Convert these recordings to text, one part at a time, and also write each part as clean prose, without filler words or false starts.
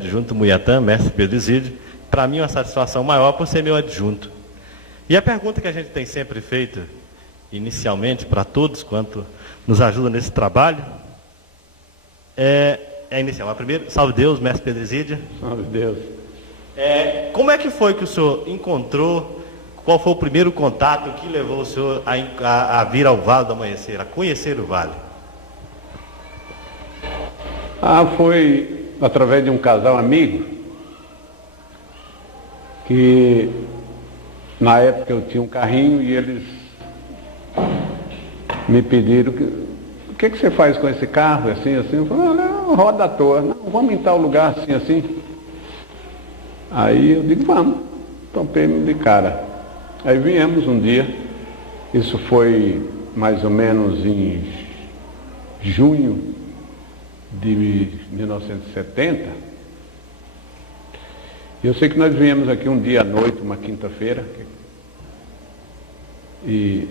Adjunto Muiatã, mestre Pedro Isídio, para mim é uma satisfação maior por ser meu adjunto. E a pergunta que a gente tem sempre feito, inicialmente, para todos quanto nos ajuda nesse trabalho, é inicial. A primeira, salve Deus, mestre Pedro Isídio. Salve Deus. Como é que foi que o senhor encontrou, qual foi o primeiro contato que levou o senhor a vir ao Vale do Amanhecer, a conhecer o Vale? Foi através de um casal amigo, que na época eu tinha um carrinho e eles me pediram, o que você faz com esse carro, assim, assim? Eu falei, não, roda à toa, não, vamos em tal lugar, assim, assim. Aí eu digo, vamos, topei-me de cara. Aí viemos um dia, isso foi mais ou menos em junho de 1970, e eu sei que nós viemos aqui um dia à noite, uma quinta-feira, e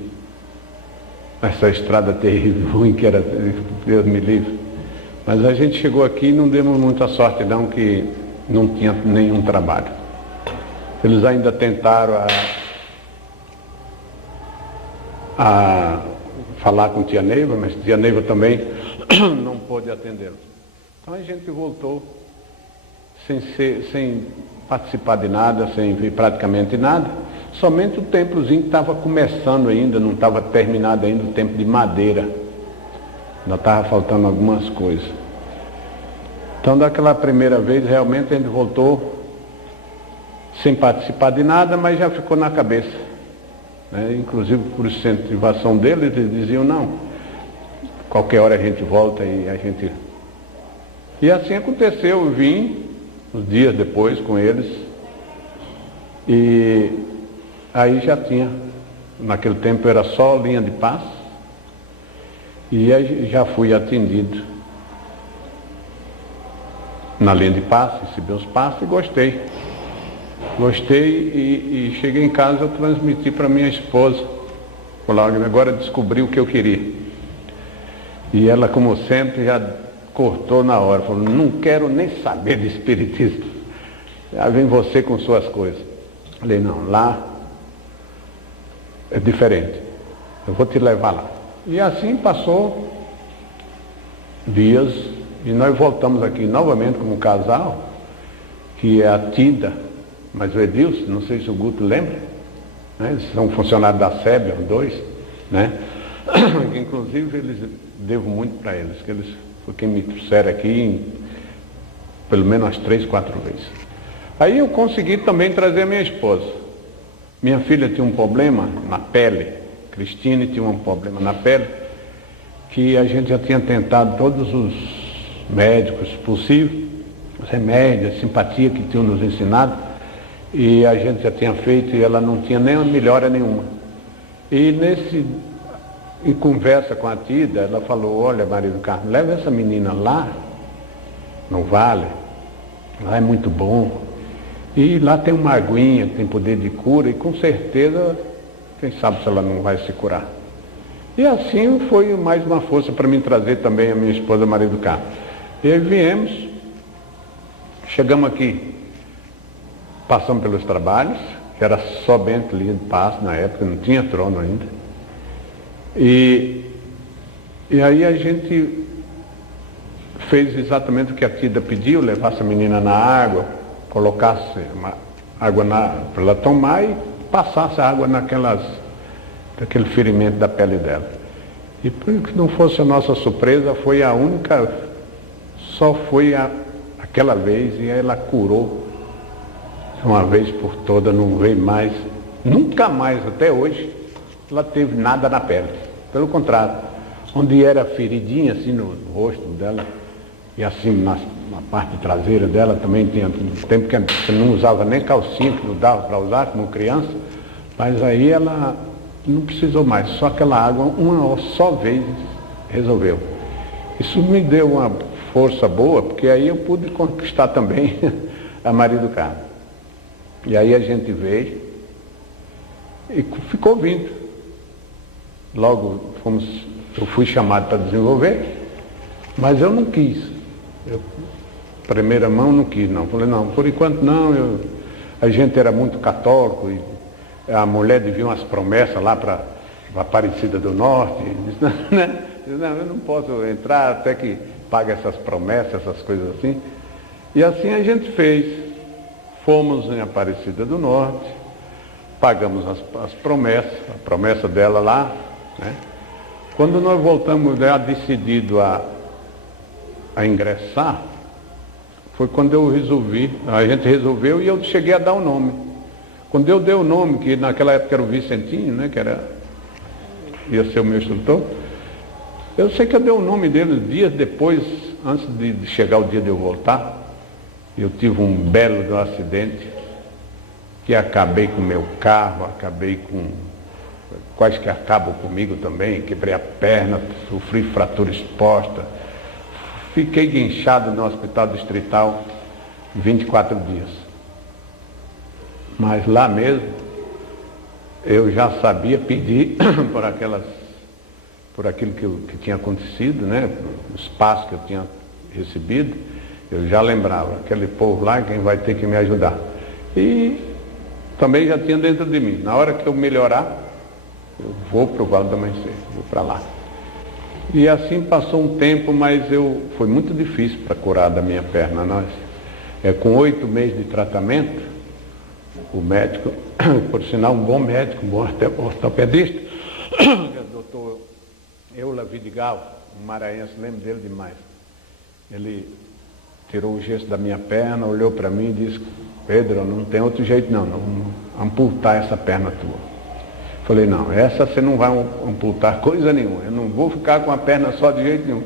essa estrada terrível, ruim que era, Deus me livre, mas a gente chegou aqui e não demos muita sorte não, que não tinha nenhum trabalho. Eles ainda tentaram a falar com tia Neiva, mas tia Neiva também não pôde atendê-los. Então a gente voltou sem participar de nada, sem ver praticamente nada, somente o templozinho que estava começando ainda, não estava terminado ainda o templo de madeira, ainda estava faltando algumas coisas. Então daquela primeira vez realmente a gente voltou sem participar de nada, mas já ficou na cabeça, né? Inclusive por incentivação deles, eles diziam não, qualquer hora a gente volta e a gente... E assim aconteceu, eu vim uns dias depois com eles e aí já tinha, naquele tempo era só linha de passe e aí já fui atendido na linha de passe, recebi os passes e gostei. Gostei e cheguei em casa, eu transmiti para minha esposa, falei, agora descobri o que eu queria. E ela, como sempre, já cortou na hora, falou, não quero nem saber de espiritismo. Já vem você com suas coisas. Falei, não, lá é diferente. Eu vou te levar lá. E assim passou dias e nós voltamos aqui novamente como casal, que é a Tida, mas o Edilson, não sei se o Guto lembra, né? Eles são funcionários da SEB, os dois, né? Inclusive eles devo muito para eles, que eles foi quem me trouxeram aqui pelo menos umas 3, 4 vezes. Aí eu consegui também trazer a minha esposa. Minha filha tinha um problema na pele, Cristine tinha um problema na pele, que a gente já tinha tentado todos os médicos possíveis, os remédios, a simpatia que tinham nos ensinado, e a gente já tinha feito e ela não tinha nem melhora nenhuma. E em conversa com a Tida, ela falou, olha, Maria do Carmo, leva essa menina lá, no Vale, lá é muito bom, e lá tem uma aguinha que tem poder de cura, e com certeza, quem sabe se ela não vai se curar. E assim foi mais uma força para mim trazer também a minha esposa Maria do Carmo. E aí viemos, chegamos aqui, passamos pelos trabalhos, que era somente linha de passe na época, não tinha trono ainda. E aí a gente fez exatamente o que a Tida pediu, levasse a menina na água, colocasse água para ela tomar e passasse a água daquele ferimento da pele dela. E por que não fosse a nossa surpresa, foi a única, só foi aquela vez e ela curou uma vez por toda, não veio mais, nunca mais até hoje ela teve nada na pele. Pelo contrário, onde era feridinha assim no rosto dela e assim na parte traseira dela também tinha tempo que você não usava nem calcinha, que não dava para usar como criança, mas aí ela não precisou mais, só aquela água uma só vez resolveu. Isso me deu uma força boa, porque aí eu pude conquistar também a Maria do Carmo. E aí a gente veio e ficou vindo. Logo eu fui chamado para desenvolver, mas eu não quis. Eu primeira mão não quis, não. Falei, não, por enquanto não, a gente era muito católico e a mulher devia umas promessas lá para a Aparecida do Norte. Disse, não, né? Disse, não, eu não posso entrar até que pague essas promessas, essas coisas assim. E assim a gente fez. Fomos em Aparecida do Norte, pagamos as promessas, a promessa dela lá, né? Quando nós voltamos já decidido a ingressar, foi quando eu resolvi, a gente resolveu e eu cheguei a dar o nome. Quando eu dei o nome, que naquela época era o Vicentinho, né, ia ser o meu instrutor, eu sei que eu dei o nome dele dias depois, antes de chegar o dia de eu voltar. Eu tive um belo acidente, que acabei com o meu carro, acabei com, quase que acabam comigo também, quebrei a perna, sofri fratura exposta, fiquei guinchado no hospital distrital 24 dias. Mas lá mesmo, eu já sabia pedir por aquilo que tinha acontecido, né, os passos que eu tinha recebido. Eu já lembrava, aquele povo lá, quem vai ter que me ajudar. E também já tinha dentro de mim, na hora que eu melhorar, eu vou para o Vale do Amanhecer, vou para lá. E assim passou um tempo, mas foi muito difícil para curar da minha perna. Com 8 meses de tratamento, o médico, por sinal um bom médico, um bom ortopedista, que é o doutor Eula Vidigal, um maranhense, lembro dele demais. Ele tirou o gesso da minha perna, olhou para mim e disse, Pedro, não tem outro jeito não, vamos amputar essa perna tua. Falei, não, essa você não vai amputar coisa nenhuma, eu não vou ficar com a perna só de jeito nenhum.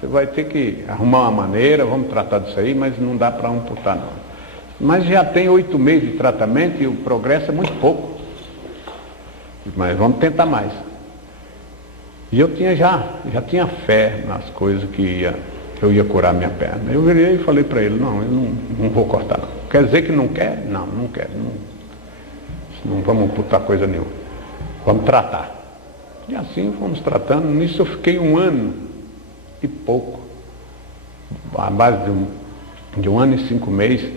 Você vai ter que arrumar uma maneira, vamos tratar disso aí, mas não dá para amputar não. Mas já tem 8 meses de tratamento e o progresso é muito pouco. Mas vamos tentar mais. E eu já tinha fé nas coisas que eu ia curar minha perna. Eu virei e falei para ele, não, eu não vou cortar não. Quer dizer que não quer? Não, não quero. Não vamos amputar coisa nenhuma. Vamos tratar. E assim fomos tratando. Nisso eu fiquei 1 ano e pouco. À base de 1 ano e 5 meses,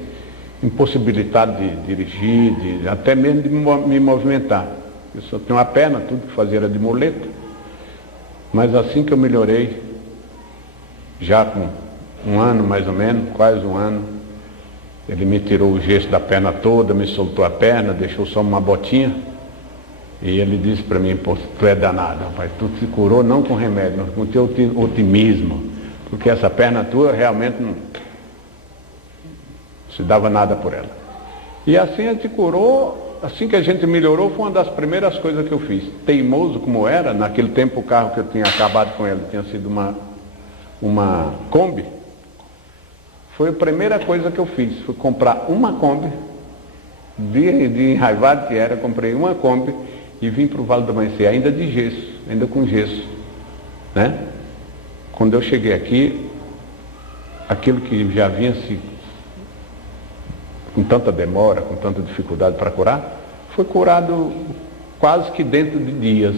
impossibilitado de dirigir, até mesmo de me movimentar. Eu só tinha uma perna, tudo que fazia era de muleta. Mas assim que eu melhorei, já com 1 ano mais ou menos, quase 1 ano, ele me tirou o gesso da perna toda, me soltou a perna, deixou só uma botinha. E ele disse para mim, pô, tu é danado, rapaz, tu se curou não com remédio, mas com o teu otimismo. Porque essa perna tua realmente não se dava nada por ela. E assim a gente curou, assim que a gente melhorou, foi uma das primeiras coisas que eu fiz. Teimoso como era, naquele tempo o carro que eu tinha acabado com ele tinha sido uma Kombi. Foi a primeira coisa que eu fiz, foi comprar uma Kombi, de enraivado que era, comprei uma Kombi e vim para o Vale do Amanhecer, ainda de gesso, ainda com gesso, né? Quando eu cheguei aqui, aquilo que já vinha se com tanta demora, com tanta dificuldade para curar, foi curado quase que dentro de dias.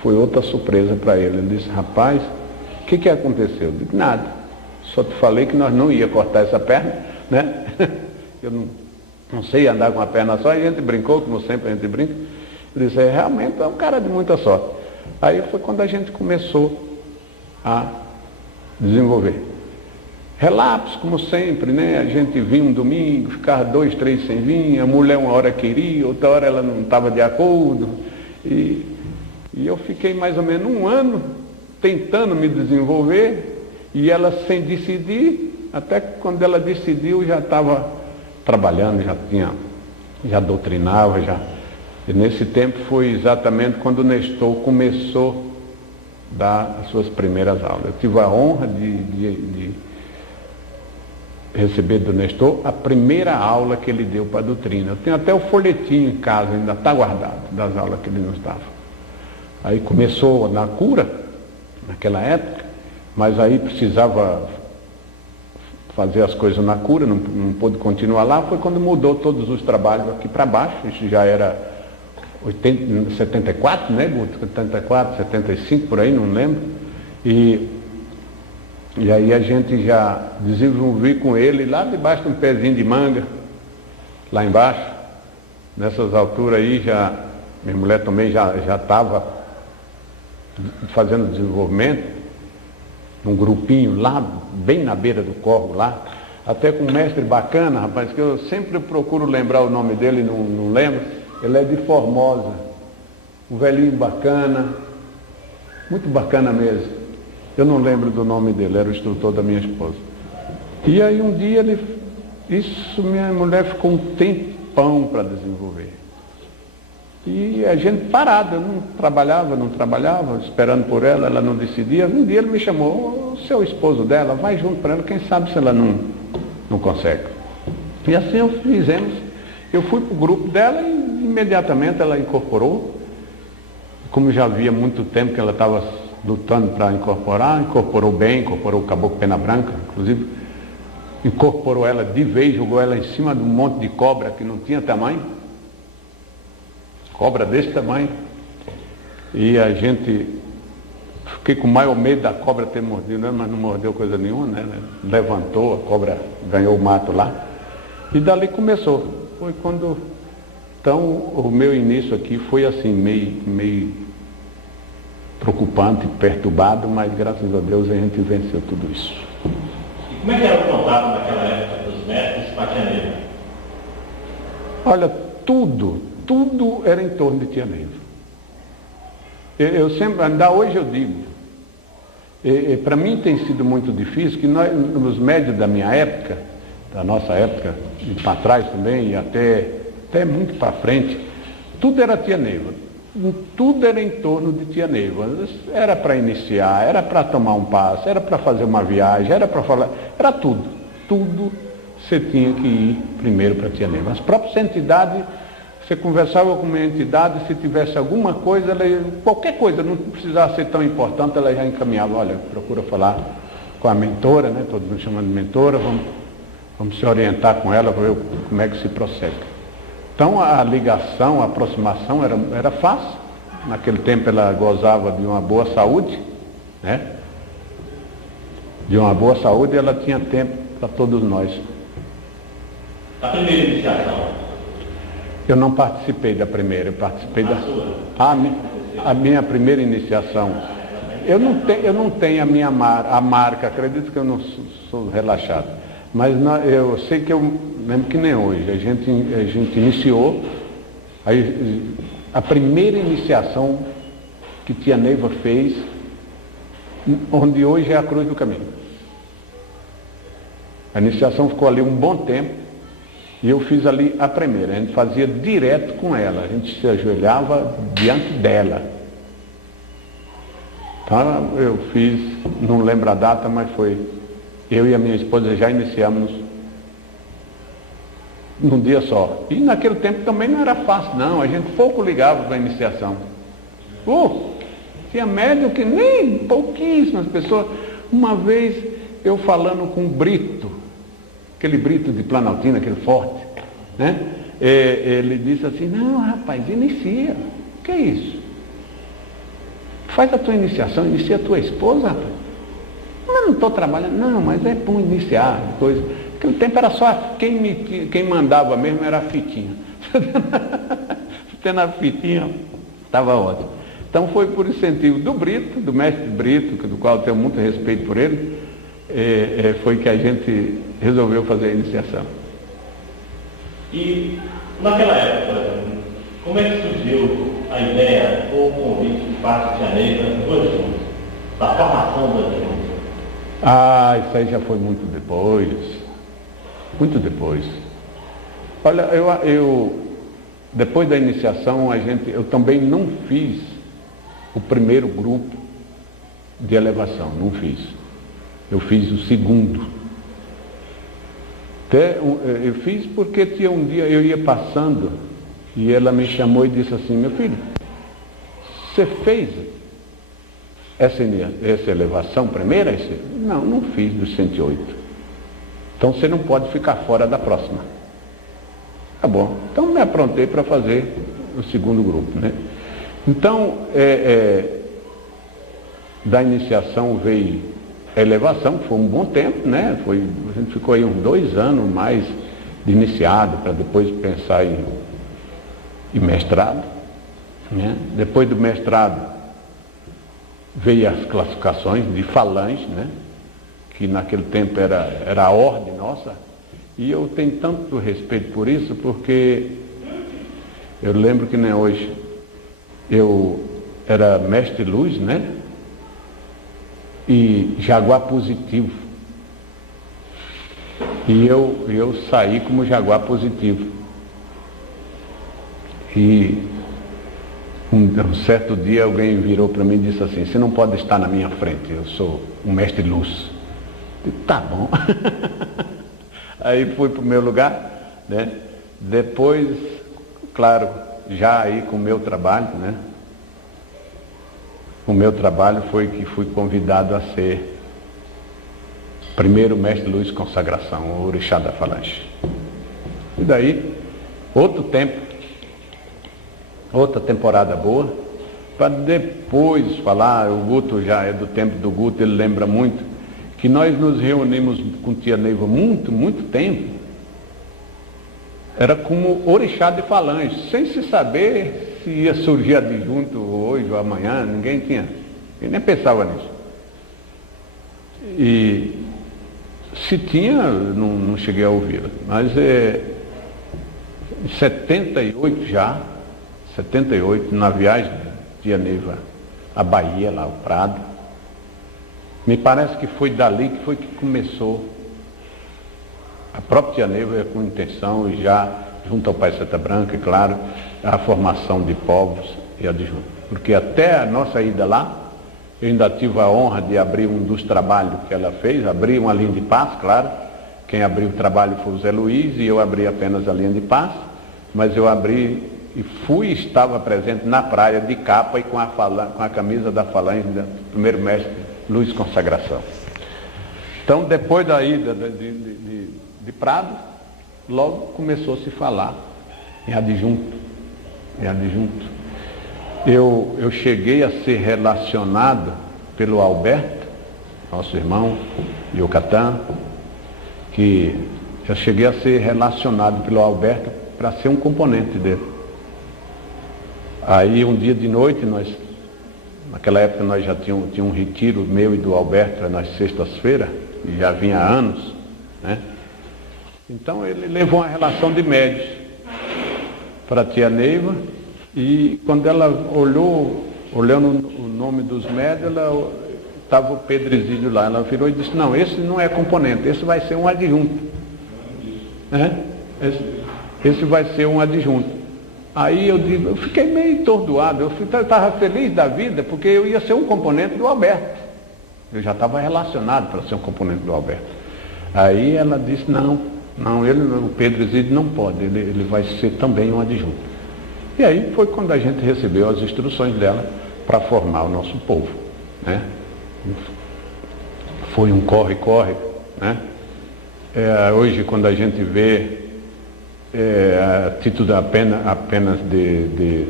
Foi outra surpresa para ele. Ele disse, rapaz, o que aconteceu? Eu disse, nada, só te falei que nós não ia cortar essa perna, né? Eu não sei andar com a perna só, e a gente brincou, como sempre a gente brinca. Ele disse, realmente é um cara de muita sorte. Aí foi quando a gente começou a desenvolver. Relapsos, como sempre, né? A gente vinha um domingo, ficava 2, 3 sem vir, a mulher uma hora queria, outra hora ela não estava de acordo. E eu fiquei mais ou menos 1 ano tentando me desenvolver, e ela sem decidir, até que quando ela decidiu já estava trabalhando, já doutrinava, E nesse tempo foi exatamente quando o Nestor começou a dar as suas primeiras aulas. Eu tive a honra de receber do Nestor a primeira aula que ele deu para a doutrina. Eu tenho até o folhetinho em casa, ainda está guardado, das aulas que ele nos dava. Aí começou na cura, naquela época, mas aí precisava fazer as coisas na cura, não pôde continuar lá, foi quando mudou todos os trabalhos aqui para baixo, isso já era 74, né, 74, 75, por aí, não lembro. E E aí a gente já desenvolveu com ele lá debaixo de um pezinho de manga, lá embaixo. Nessas alturas aí, minha mulher também já estava fazendo desenvolvimento, num grupinho lá, bem na beira do córrego lá, até com um mestre bacana, rapaz, que eu sempre procuro lembrar o nome dele, não lembro. Ele é de Formosa, um velhinho bacana, muito bacana mesmo. Eu não lembro do nome dele, era o instrutor da minha esposa. E aí um dia minha mulher ficou um tempão para desenvolver. E a gente parada, não trabalhava, esperando por ela, ela não decidia. Um dia ele me chamou, o seu esposo dela, vai junto para ela, quem sabe se ela não consegue. E assim fizemos. Eu fui para o grupo dela e imediatamente ela incorporou. Como já havia muito tempo que ela estava lutando para incorporou bem, incorporou o Caboclo Pena Branca, inclusive incorporou ela de vez, jogou ela em cima de um monte de cobra que não tinha tamanho, cobra desse tamanho, e a gente, fiquei com o maior medo da cobra ter mordido, né? Mas não mordeu coisa nenhuma, né? Levantou, a cobra ganhou o mato lá, e dali começou. Foi quando, então o meu início aqui foi assim, meio preocupante, perturbado, mas graças a Deus a gente venceu tudo isso. E como é que era o contato naquela época dos mestres com a tia Neiva? Olha, tudo era em torno de tia Neiva. Eu sempre, ainda hoje eu digo, para mim tem sido muito difícil que nós, os médios da minha época, da nossa época, e para trás também, e até muito para frente, tudo era tia Neiva. Tudo era em torno de tia Neiva. Era para iniciar, era para tomar um passo, era para fazer uma viagem, era para falar, era tudo. Tudo você tinha que ir primeiro para tia Neiva. As próprias entidades, você conversava com uma entidade, se tivesse alguma coisa, qualquer coisa, não precisava ser tão importante, ela já encaminhava, olha, procura falar com a mentora, né? Todo mundo chamando de mentora, vamos se orientar com ela para ver como é que se prossegue. Então a ligação, a aproximação era fácil. Naquele tempo ela gozava de uma boa saúde, né? De uma boa saúde, ela tinha tempo para todos nós. A primeira iniciação? Eu não participei da primeira, eu participei a minha primeira iniciação. Eu não tenho a marca, acredito que eu não sou relaxado. Mas eu sei que mesmo que nem hoje, a gente iniciou, a primeira iniciação que tia Neiva fez, onde hoje é a Cruz do Caminho. A iniciação ficou ali um bom tempo, e eu fiz ali a primeira, a gente fazia direto com ela, a gente se ajoelhava diante dela. Então eu fiz, não lembro a data, mas foi... Eu e a minha esposa já iniciamos num dia só. E naquele tempo também não era fácil, não. A gente pouco ligava para a iniciação. Tinha médium que nem pouquíssimas pessoas. Uma vez eu falando com o Brito, aquele Brito de Planaltina, aquele forte, né? Ele disse assim, não, rapaz, inicia. O que é isso? Faz a tua iniciação, inicia a tua esposa, rapaz. Mas não estou trabalhando, não, mas é bom iniciar depois. Naquele tempo era só quem mandava mesmo era a fitinha. Tendo a fitinha, estava ótimo. Então foi por incentivo do Brito, do mestre Brito, do qual eu tenho muito respeito por ele, foi que a gente resolveu fazer a iniciação. E naquela época, como é que surgiu a ideia ou o convite de parte de Tia Neiva, da formação do Adjunto? Isso aí já foi muito depois. Muito depois. Olha, eu depois da iniciação, eu também não fiz o primeiro grupo de elevação, não fiz. Eu fiz o segundo. Eu fiz porque tinha um dia, eu ia passando, e ela me chamou e disse assim, meu filho, você fez essa elevação primeira? Não fiz dos 108. Então você não pode ficar fora da próxima. Tá bom. Então me aprontei para fazer o segundo grupo, né? Então, da iniciação veio a elevação, que foi um bom tempo, né? A gente ficou aí uns 2 anos mais de iniciado, para depois pensar em mestrado, né? Depois do mestrado veio as classificações de falange, né? Que naquele tempo era a ordem nossa, e eu tenho tanto respeito por isso, porque eu lembro que nem hoje, eu era mestre luz, né? E jaguar positivo. E eu saí como jaguar positivo. E um certo dia alguém virou para mim e disse assim: você não pode estar na minha frente, eu sou um mestre luz. Eu disse, tá bom. Aí fui para o meu lugar, né? Depois, claro, já aí com o meu trabalho, né? O meu trabalho foi que fui convidado a ser primeiro mestre luz consagração, o orixá da falange. E daí, outro tempo, outra temporada boa, para depois falar, o Guto já é do tempo do Guto, ele lembra muito, que nós nos reunimos com tia Neiva muito tempo, era como orixá de falange, sem se saber se ia surgir adjunto hoje ou amanhã, ninguém nem pensava nisso. E se tinha, não cheguei a ouvi-la, mas em 78 já, 78, na viagem de tia Neiva à Bahia, lá o Prado, me parece que foi dali que começou a própria tia Neiva com intenção e já junto ao Pai Seta Branca, e claro, a formação de povos e adjuntos. Porque até a nossa ida lá, eu ainda tive a honra de abrir um dos trabalhos que ela fez, abrir uma linha de paz, claro. Quem abriu o trabalho foi o Zé Luiz e eu abri apenas a linha de paz, mas eu abri e estava presente na praia de capa e com a camisa da falange do primeiro mestre Luz Consagração. Então, depois da ida de Prado, logo começou a se falar em adjunto. Eu cheguei a ser relacionado pelo Alberto, nosso irmão, Yucatán, que eu cheguei a ser relacionado pelo Alberto para ser um componente dele. Aí um dia de noite, naquela época nós já tínhamos um retiro meu e do Alberto nas sextas-feiras, e já vinha há anos, né? Então ele levou uma relação de médios para a tia Neiva, e quando ela olhando o nome dos médios, estava o Pedro Exílio lá, ela virou e disse: não, esse não é componente, esse vai ser um adjunto. Esse vai ser um adjunto. Aí eu fiquei meio atordoado, eu estava feliz da vida, porque eu ia ser um componente do Alberto. Eu já estava relacionado para ser um componente do Alberto. Aí ela disse: não, o Pedro Exílio não pode, ele vai ser também um adjunto. E aí foi quando a gente recebeu as instruções dela para formar o nosso povo, né? Foi um corre-corre, né? Hoje, quando a gente vê a título apenas de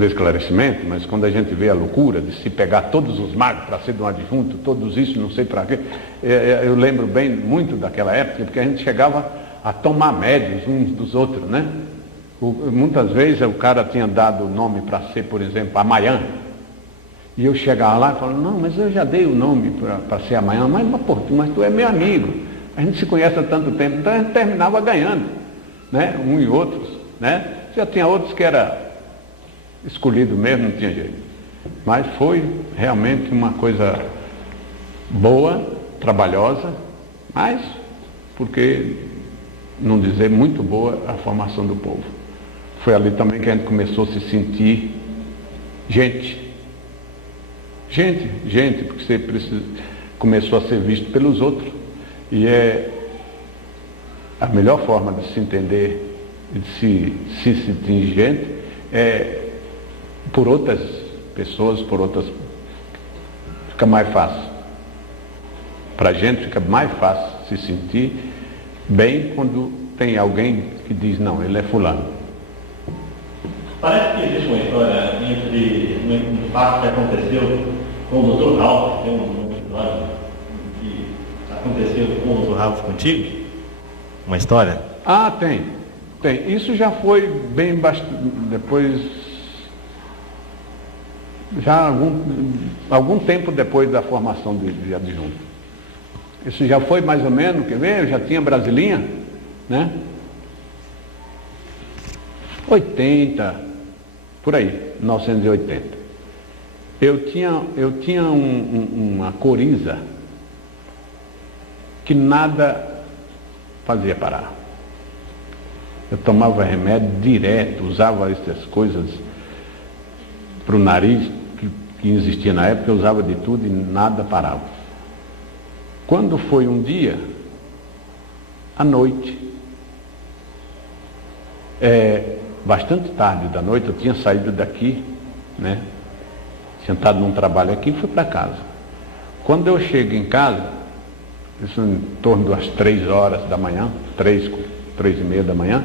esclarecimento, mas quando a gente vê a loucura de se pegar todos os magos para ser de um adjunto, todos isso, não sei para quê, eu lembro bem muito daquela época, porque a gente chegava a tomar médios uns dos outros, né? Muitas vezes o cara tinha dado o nome para ser, por exemplo, Amanhã, e eu chegava lá e falava: não, mas eu já dei o nome para ser Amanhã, mas tu é meu amigo, a gente se conhece há tanto tempo, então a gente terminava ganhando, né? Um e outros, né? Já tinha outros que era escolhido mesmo, não tinha jeito. Mas foi realmente uma coisa boa, trabalhosa, mas, porque não dizer muito boa, a formação do povo. Foi ali também que a gente começou a se sentir gente, porque você começou a ser visto pelos outros. E é a melhor forma de se entender e de se sentir gente é por outras pessoas, fica mais fácil. Para a gente fica mais fácil se sentir bem quando tem alguém que diz: não, ele é fulano. Parece que existe uma história entre um fato que aconteceu com o Dr. Ralph, que tem um episódio Ralph contigo? Uma história? Ah, tem. Isso já foi bem depois, já algum tempo depois da formação de adjunto. Isso já foi mais ou menos, quer ver? Eu já tinha Brasilinha, né? 80, por aí, 1980. Eu tinha uma coriza que nada fazia parar. Eu tomava remédio direto, usava essas coisas para o nariz, que existia na época, eu usava de tudo e nada parava. Quando foi um dia, à noite, bastante tarde da noite, eu tinha saído daqui, né? Sentado num trabalho aqui e fui para casa. Quando eu chego em casa, isso em torno das 3 horas da manhã, 3h30 da manhã,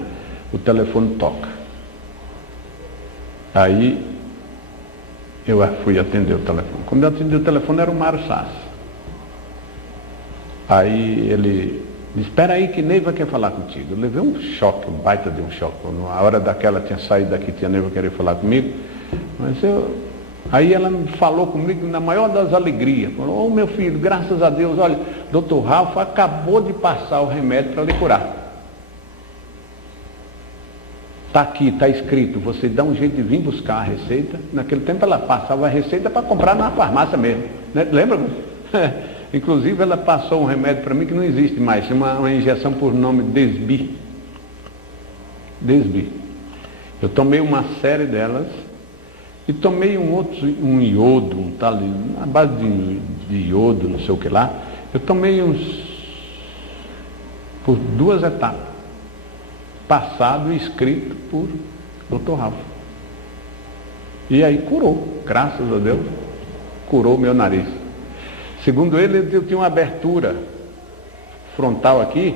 o telefone toca. Aí eu fui atender o telefone. Quando eu atendi o telefone era o Mário Sassi. Aí ele disse, espera aí que Neiva quer falar contigo. Eu levei um choque, um baita de um choque. Na hora daquela tinha saído daqui, tinha Neiva querer falar comigo. Mas aí ela falou comigo na maior das alegrias. Falou, meu filho, graças a Deus, olha, Dr. Ralph acabou de passar o remédio para lhe curar. Está aqui, está escrito, você dá um jeito de vir buscar a receita. Naquele tempo ela passava a receita para comprar na farmácia mesmo. Né? Lembra? Inclusive ela passou um remédio para mim que não existe mais, uma injeção por nome Desbi. Eu tomei uma série delas e tomei um iodo, a base de iodo, não sei o que lá. Eu tomei por 2 etapas. Passado e escrito por Dr. Ralph. E aí curou, graças a Deus, curou meu nariz. Segundo ele, eu tinha uma abertura frontal aqui,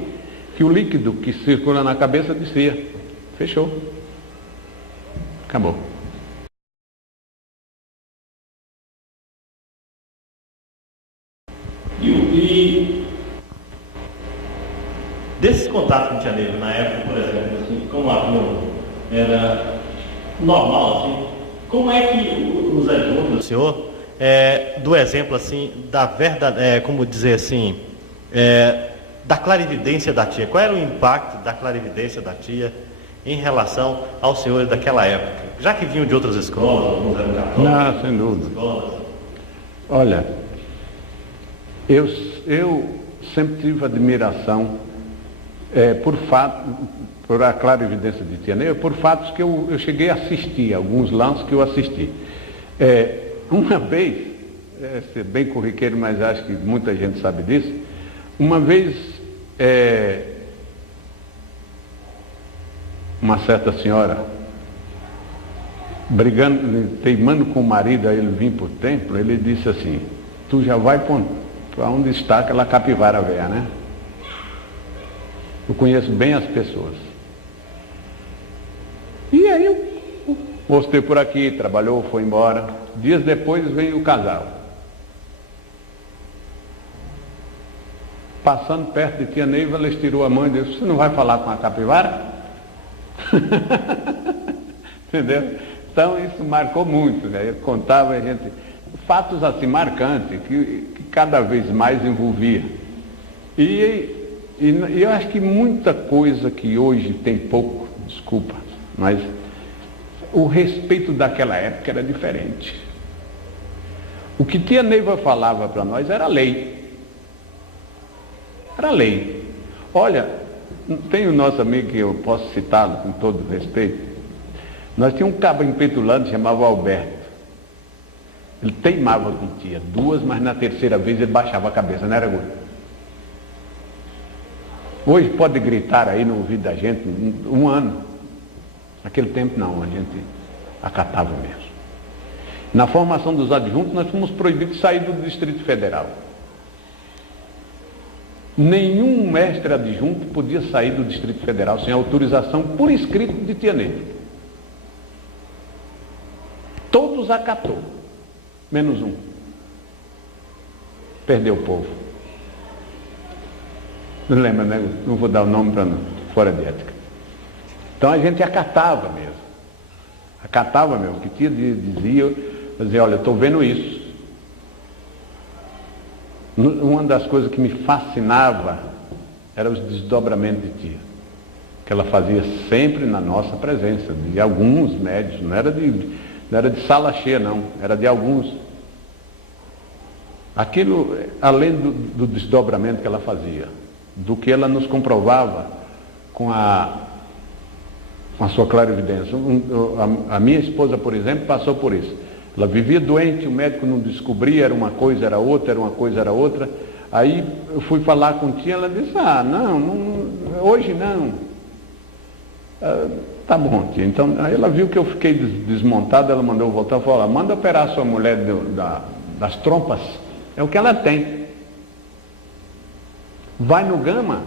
que o líquido que circula na cabeça descia. Fechou. Acabou. E desse contato com o Tia Neiva, na época, por exemplo, assim, como aluno, era normal, assim, como é que os alunos do senhor, do exemplo, assim, da verdade, como dizer assim, da clarividência da tia, qual era o impacto da clarividência da tia em relação aos senhores daquela época? Já que vinham de outras escolas, alguns eram católicos. Não, sem dúvida. Escolas. Olha, eu sempre tive admiração por a clarividência de Tia Neiva, por fatos que eu cheguei a assistir, alguns lances que eu assisti. Uma vez, ser bem corriqueiro, mas acho que muita gente sabe disso, uma vez uma certa senhora, brigando, teimando com o marido, aí ele vinha para o templo, ele disse assim, tu já vai para onde está aquela capivara velha, né? Eu conheço bem as pessoas. E aí eu mostrei por aqui, trabalhou, foi embora. Dias depois veio o casal. Passando perto de Tia Neiva, ela estirou a mão e disse, você não vai falar com a capivara? Entendeu? Então isso marcou muito, né? Eu contava, fatos assim marcantes, que cada vez mais envolvia. E eu acho que muita coisa que hoje tem pouco, desculpa, mas o respeito daquela época era diferente. O que Tia Neiva falava para nós era lei. Era lei. Olha, tem o nosso amigo que eu posso citá-lo com todo respeito. Nós tínhamos um cabo empetulante, chamava Alberto. Ele teimava com tia, 2, mas na terceira vez ele baixava a cabeça, não era gordo? Hoje pode gritar aí no ouvido da gente, 1 ano. Naquele tempo não, a gente acatava mesmo. Na formação dos adjuntos nós fomos proibidos de sair do Distrito Federal. Nenhum mestre adjunto podia sair do Distrito Federal sem autorização por escrito de Tia Neiva. Todos acatou, menos um. Perdeu o povo. Não lembra, né? Não vou dar o nome para não, fora de ética. Então a gente acatava mesmo. Acatava mesmo, que tia dizia, olha, eu estou vendo isso. Uma das coisas que me fascinava era os desdobramentos de tia, que ela fazia sempre na nossa presença, de alguns médios, não era de sala cheia não, era de alguns. Aquilo, além do desdobramento que ela fazia, do que ela nos comprovava com a sua clarividência. A minha esposa, por exemplo, passou por isso. Ela vivia doente, o médico não descobria, era uma coisa, era outra, era uma coisa, era outra. Aí eu fui falar com tia, ela disse, não, hoje não. Tá bom, tia. Então, aí ela viu que eu fiquei desmontado, ela mandou voltar e falou, manda operar a sua mulher das trompas, é o que ela tem. Vai no Gama,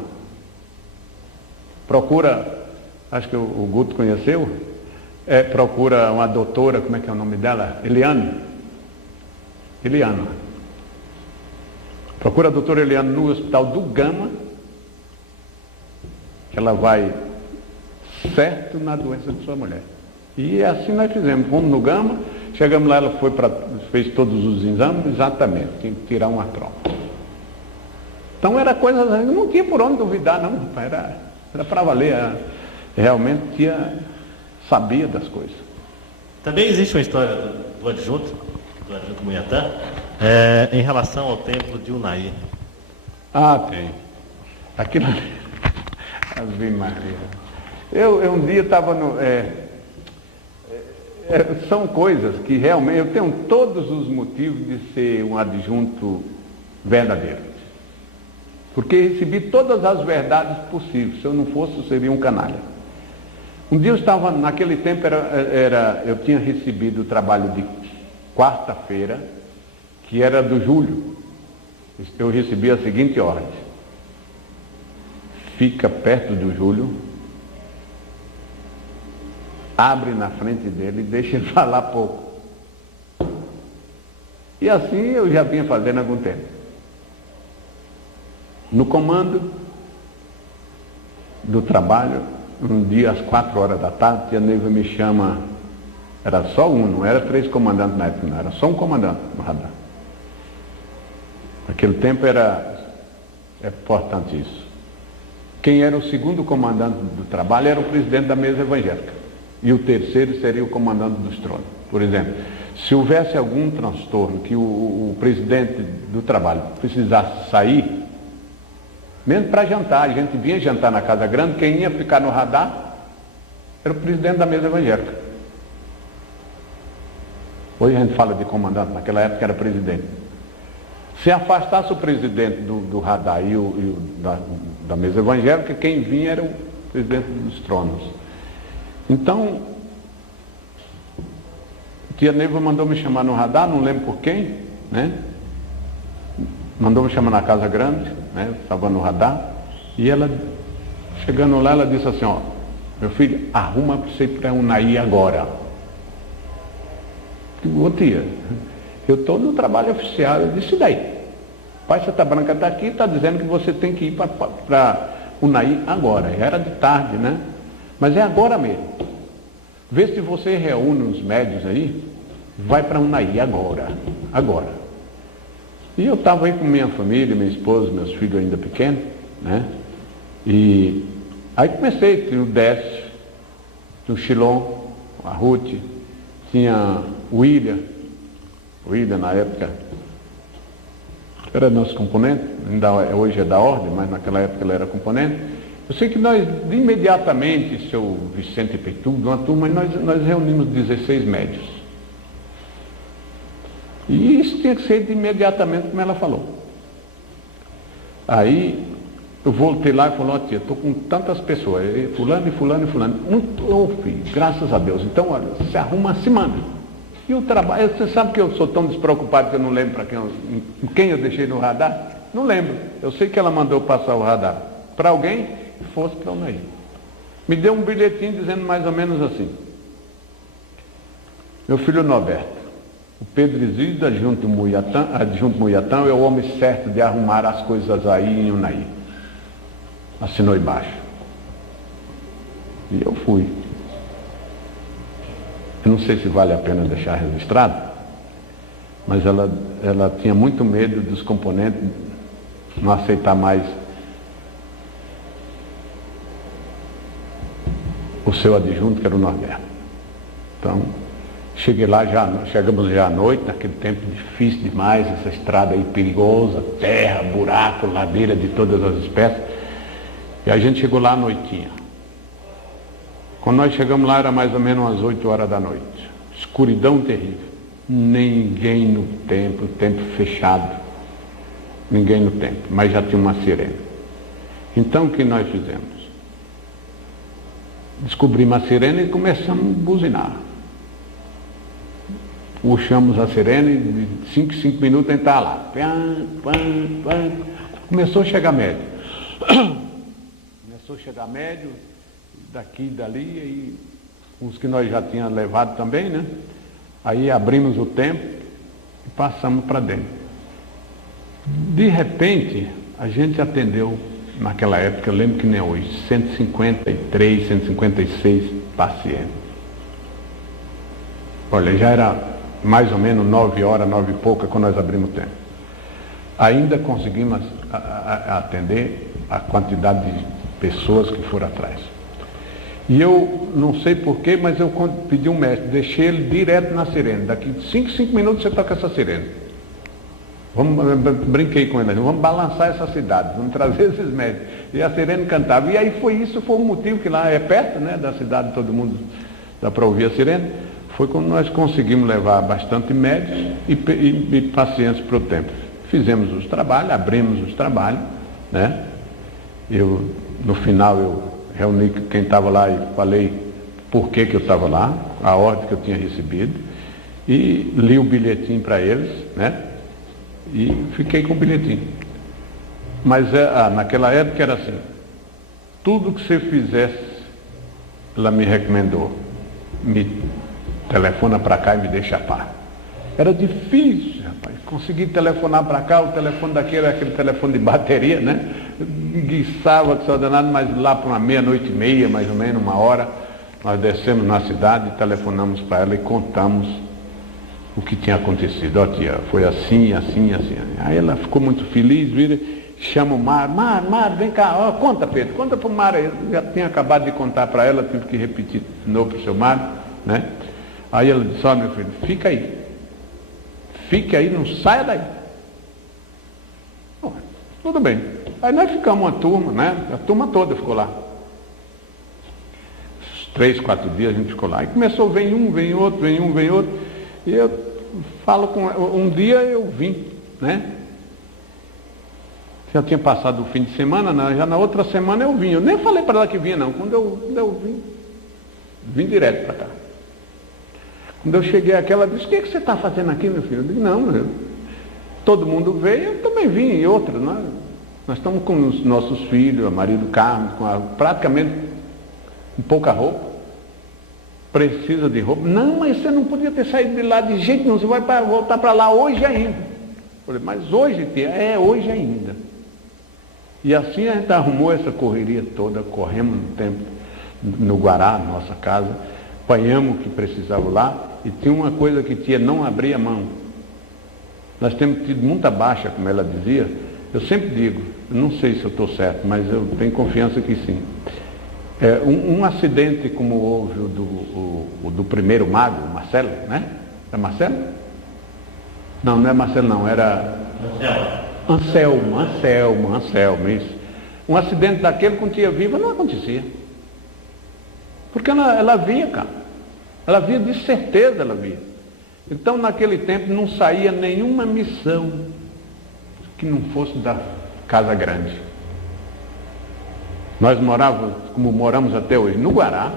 procura, acho que o Guto conheceu, procura uma doutora, como é que é o nome dela? Eliana. Procura a doutora Eliana no hospital do Gama, que ela vai certo na doença de sua mulher. E assim nós fizemos, fomos no Gama, chegamos lá, ela fez todos os exames, exatamente, tinha que tirar uma trompa. Então era coisa, não tinha por onde duvidar não, era para valer, realmente sabia das coisas. Também existe uma história do adjunto Munhatã, em relação ao templo de Unai. Tem. Aquilo ali, Ave Maria. Eu um dia estava no... são coisas que realmente, eu tenho todos os motivos de ser um adjunto verdadeiro. Porque recebi todas as verdades possíveis. Se eu não fosse, eu seria um canalha. Um dia eu estava, naquele tempo eu tinha recebido o trabalho de quarta-feira, que era do Júlio. Eu recebi a seguinte ordem: fica perto do Júlio, abre na frente dele e deixa ele falar pouco. E assim eu já vinha fazendo há algum tempo. No comando do trabalho, um dia às 4 horas da tarde, tia Neiva me chama, era só um, não era 3 comandantes na época, não, era só um comandante no radar. Naquele tempo é importante isso. Quem era o segundo comandante do trabalho era o presidente da mesa evangélica. E o terceiro seria o comandante dos tronos. Por exemplo, se houvesse algum transtorno que o presidente do trabalho precisasse sair, mesmo para jantar, a gente vinha jantar na Casa Grande, quem ia ficar no radar era o presidente da mesa evangélica. Hoje a gente fala de comandante, naquela época era presidente. Se afastasse o presidente do radar e da mesa evangélica, quem vinha era o presidente dos tronos. Então, tia Neiva mandou me chamar no radar, não lembro por quem, né? Mandou me chamar na Casa Grande, né? Estava no radar, e ela, chegando lá, ela disse assim, ó, meu filho, arruma para você ir para Unai agora. Digo, ô tia, eu estou no trabalho oficial. Eu disse, daí? Pai, Santa Branca está aqui, está dizendo que você tem que ir para Unai agora. Era de tarde, né? Mas é agora mesmo. Vê se você reúne os médios aí, vai para Unai agora. Agora. E eu estava aí com minha família, minha esposa, meus filhos ainda pequenos, né? E aí comecei, tinha o Décio, tinha o Chilon, a Ruth, tinha o William na época era nosso componente, ainda hoje é da ordem, mas naquela época ele era componente. Eu sei que nós, imediatamente, seu Vicente Peitudo, uma turma, nós reunimos 16 médios. E isso tinha que ser imediatamente como ela falou. Aí eu voltei lá e falei, ó tia, estou com tantas pessoas, fulano e fulano e fulano. Filho, graças a Deus. Então, olha, se arruma a semana. E o trabalho, você sabe que eu sou tão despreocupado que eu não lembro para quem eu deixei no radar? Não lembro. Eu sei que ela mandou passar o radar para alguém que fosse para o Unai. Me deu um bilhetinho dizendo mais ou menos assim: meu filho Norberto, o Pedro Isidro, adjunto Munhatã, é o homem certo de arrumar as coisas aí em Unai. assinou embaixo. E eu fui. Eu não sei se vale a pena deixar registrado, mas ela tinha muito medo dos componentes não aceitar mais o seu adjunto, que era o Norberto. Então, chegamos já à noite, naquele tempo difícil demais, essa estrada aí perigosa, terra, buraco, ladeira de todas as espécies. E a gente chegou lá à noitinha. Quando nós chegamos lá era mais ou menos umas 8 horas da noite. Escuridão terrível. Ninguém no templo, templo fechado. Ninguém no templo, mas já tinha uma sirene. Então o que nós fizemos? Descobrimos a sirene e começamos a buzinar. Puxamos a sirene, de 5 em 5 minutos a gente estava lá. Começou a chegar médio. Começou a chegar médio, daqui e dali, e uns que nós já tínhamos levado também, né? Aí abrimos o templo e passamos para dentro. De repente, a gente atendeu, naquela época, eu lembro que nem hoje, 153, 156 pacientes. Olha, já era mais ou menos 9 horas, 9 e pouca, quando nós abrimos o templo. Ainda conseguimos atender a quantidade de pessoas que foram atrás. E eu não sei porquê, mas eu pedi um mestre, deixei ele direto na sirene. Daqui 5 minutos você toca essa sirene. Brinquei com ele, vamos balançar essa cidade, vamos trazer esses médicos. E a sirene cantava. E aí foi o motivo que lá é perto, né, da cidade, todo mundo dá para ouvir a sirene. Foi quando nós conseguimos levar bastante médicos e pacientes para o templo. Fizemos os trabalhos, abrimos os trabalhos, né? No final eu reuni quem estava lá e falei por que eu estava lá, a ordem que eu tinha recebido, e li o bilhetinho para eles, né? E fiquei com o bilhetinho. Mas naquela época era assim, tudo que você fizesse, ela me recomendou, me telefona para cá e me deixa a par. Era difícil, rapaz, conseguir telefonar para cá, o telefone daqui era aquele telefone de bateria, né? Guiçava, que só danado, mas lá para uma 00:30, mais ou menos, 1 hora, nós descemos na cidade, telefonamos para ela e contamos o que tinha acontecido. Ó, tia, foi assim, assim, assim. Aí ela ficou muito feliz, vira, chama o Mário, vem cá, ó, conta, Pedro, conta para o Mário. Eu já tinha acabado de contar para ela, tive que repetir de novo para o seu Mário, né? Aí ela disse, ó, meu filho, fica aí, não saia daí. Bom, tudo bem. Aí nós ficamos uma turma, né? A turma toda ficou lá. 3, 4 dias a gente ficou lá. E começou, vem um, vem outro. E eu falo com ela. Um dia eu vim, né? Já tinha passado o fim de semana, né? Já na outra semana eu vim. Eu nem falei para ela que vinha, não. Quando eu vim direto para cá. Quando eu cheguei aqui, ela disse, o que você está fazendo aqui, meu filho? Eu disse, não, todo mundo veio, eu também vim, e outra. Nós estamos com os nossos filhos, a Maria do Carmo, praticamente com pouca roupa. Precisa de roupa. Não, mas você não podia ter saído de lá de jeito nenhum, você vai voltar para lá hoje ainda. Eu falei, mas hoje, tia? É, hoje ainda. E assim a gente arrumou essa correria toda, corremos no tempo, no Guará, nossa casa, apanhamos o que precisava lá, e tinha uma coisa que tia não abria mão. Nós temos tido muita baixa, como ela dizia. Eu sempre digo, eu não sei se eu estou certo, mas eu tenho confiança que sim. Um acidente como houve o do primeiro mago, Marcelo, né? É Marcelo? Não é Marcelo não, era Anselmo, isso. Um acidente daquele com tia viva não acontecia. Porque ela via, cara. Ela via, de certeza ela via. Então naquele tempo não saía nenhuma missão que não fosse da Casa Grande. Nós morávamos, como moramos até hoje, no Guará,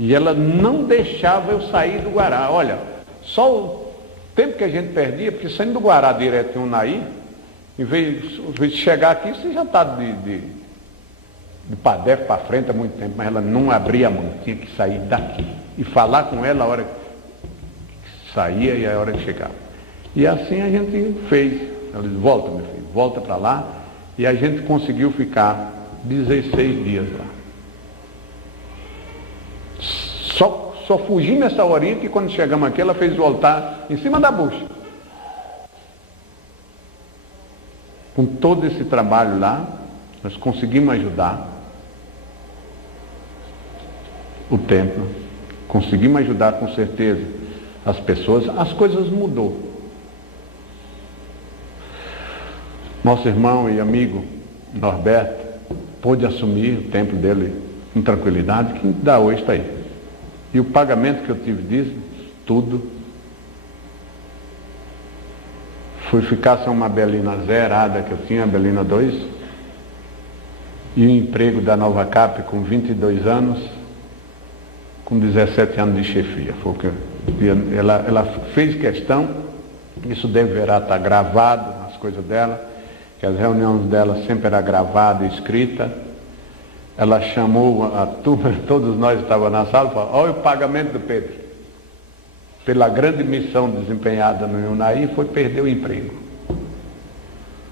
e ela não deixava eu sair do Guará. Olha, só o tempo que a gente perdia, porque saindo do Guará direto em Unaí, em vez de chegar aqui, você já está de Padef para frente há muito tempo, mas ela não abria a mão, tinha que sair daqui e falar com ela a hora que saía e a hora que chegava. E assim a gente fez. Ela disse, volta, meu filho, volta para lá, e a gente conseguiu ficar 16 dias lá. Só fugi nessa horinha que quando chegamos aqui, ela fez voltar em cima da bucha. Com todo esse trabalho lá, nós conseguimos ajudar o templo, conseguimos ajudar com certeza as pessoas, as coisas mudou. Nosso irmão e amigo Norberto pôde assumir o templo dele com tranquilidade, que ainda hoje está aí. E o pagamento que eu tive disso, tudo, fui ficar sem uma Belina zerada que eu tinha, a Belina 2, e o emprego da Nova Cap com 22 anos, com 17 anos de chefia. Foi o que ela fez questão, isso deverá estar gravado nas coisas dela, que as reuniões dela sempre era gravada e escrita. Ela chamou a turma, todos nós estávamos na sala, e falou: olha o pagamento do Pedro. Pela grande missão desempenhada no Iunaí, foi perder o emprego.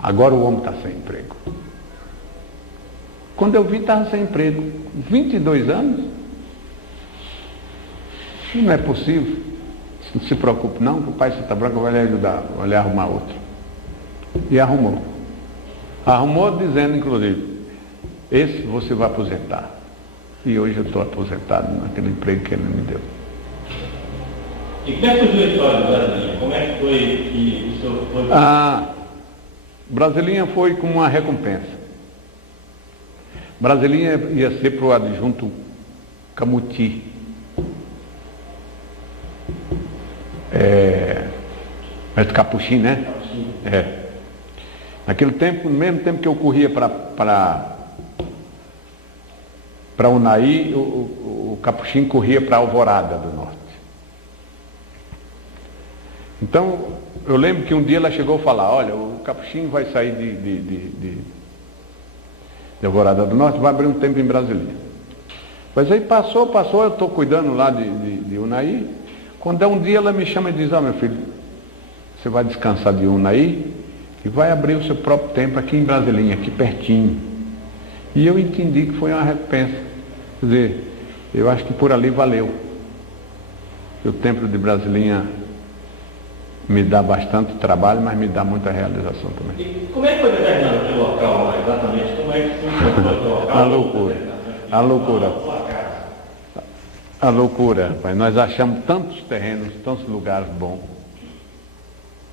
Agora o homem está sem emprego. Quando eu vi, estava sem emprego. 22 anos. Não é possível. Não se preocupe não, que o pai Santa Branca vai lhe ajudar, vai lhe arrumar outro. E arrumou. Arrumou dizendo, inclusive, esse você vai aposentar. E hoje eu estou aposentado naquele emprego que ele me deu. E como é que foi a história do Brasilinha? Como é que foi que o senhor foi? Brasilinha foi como uma recompensa. Brasilinha ia ser para o adjunto Camuti. Mas Capuchin, né? Capuchin. Naquele tempo, no mesmo tempo que eu corria para Unaí, o Capuchin corria para Alvorada do Norte. Então, eu lembro que um dia ela chegou a falar: olha, o Capuchin vai sair de Alvorada do Norte, vai abrir um tempo em Brasília. Mas aí passou, eu estou cuidando lá de Unaí. Quando é um dia ela me chama e diz: ó, meu filho, você vai descansar de Unaí e vai abrir o seu próprio templo aqui em Brasilinha, aqui pertinho. E eu entendi que foi uma recompensa. Quer dizer, eu acho que por ali valeu. O templo de Brasilinha me dá bastante trabalho, mas me dá muita realização também. E como é que foi determinado aquele local lá, exatamente? Como é que foi o local? A loucura. A loucura. A loucura, rapaz. Nós achamos tantos terrenos, tantos lugares bons.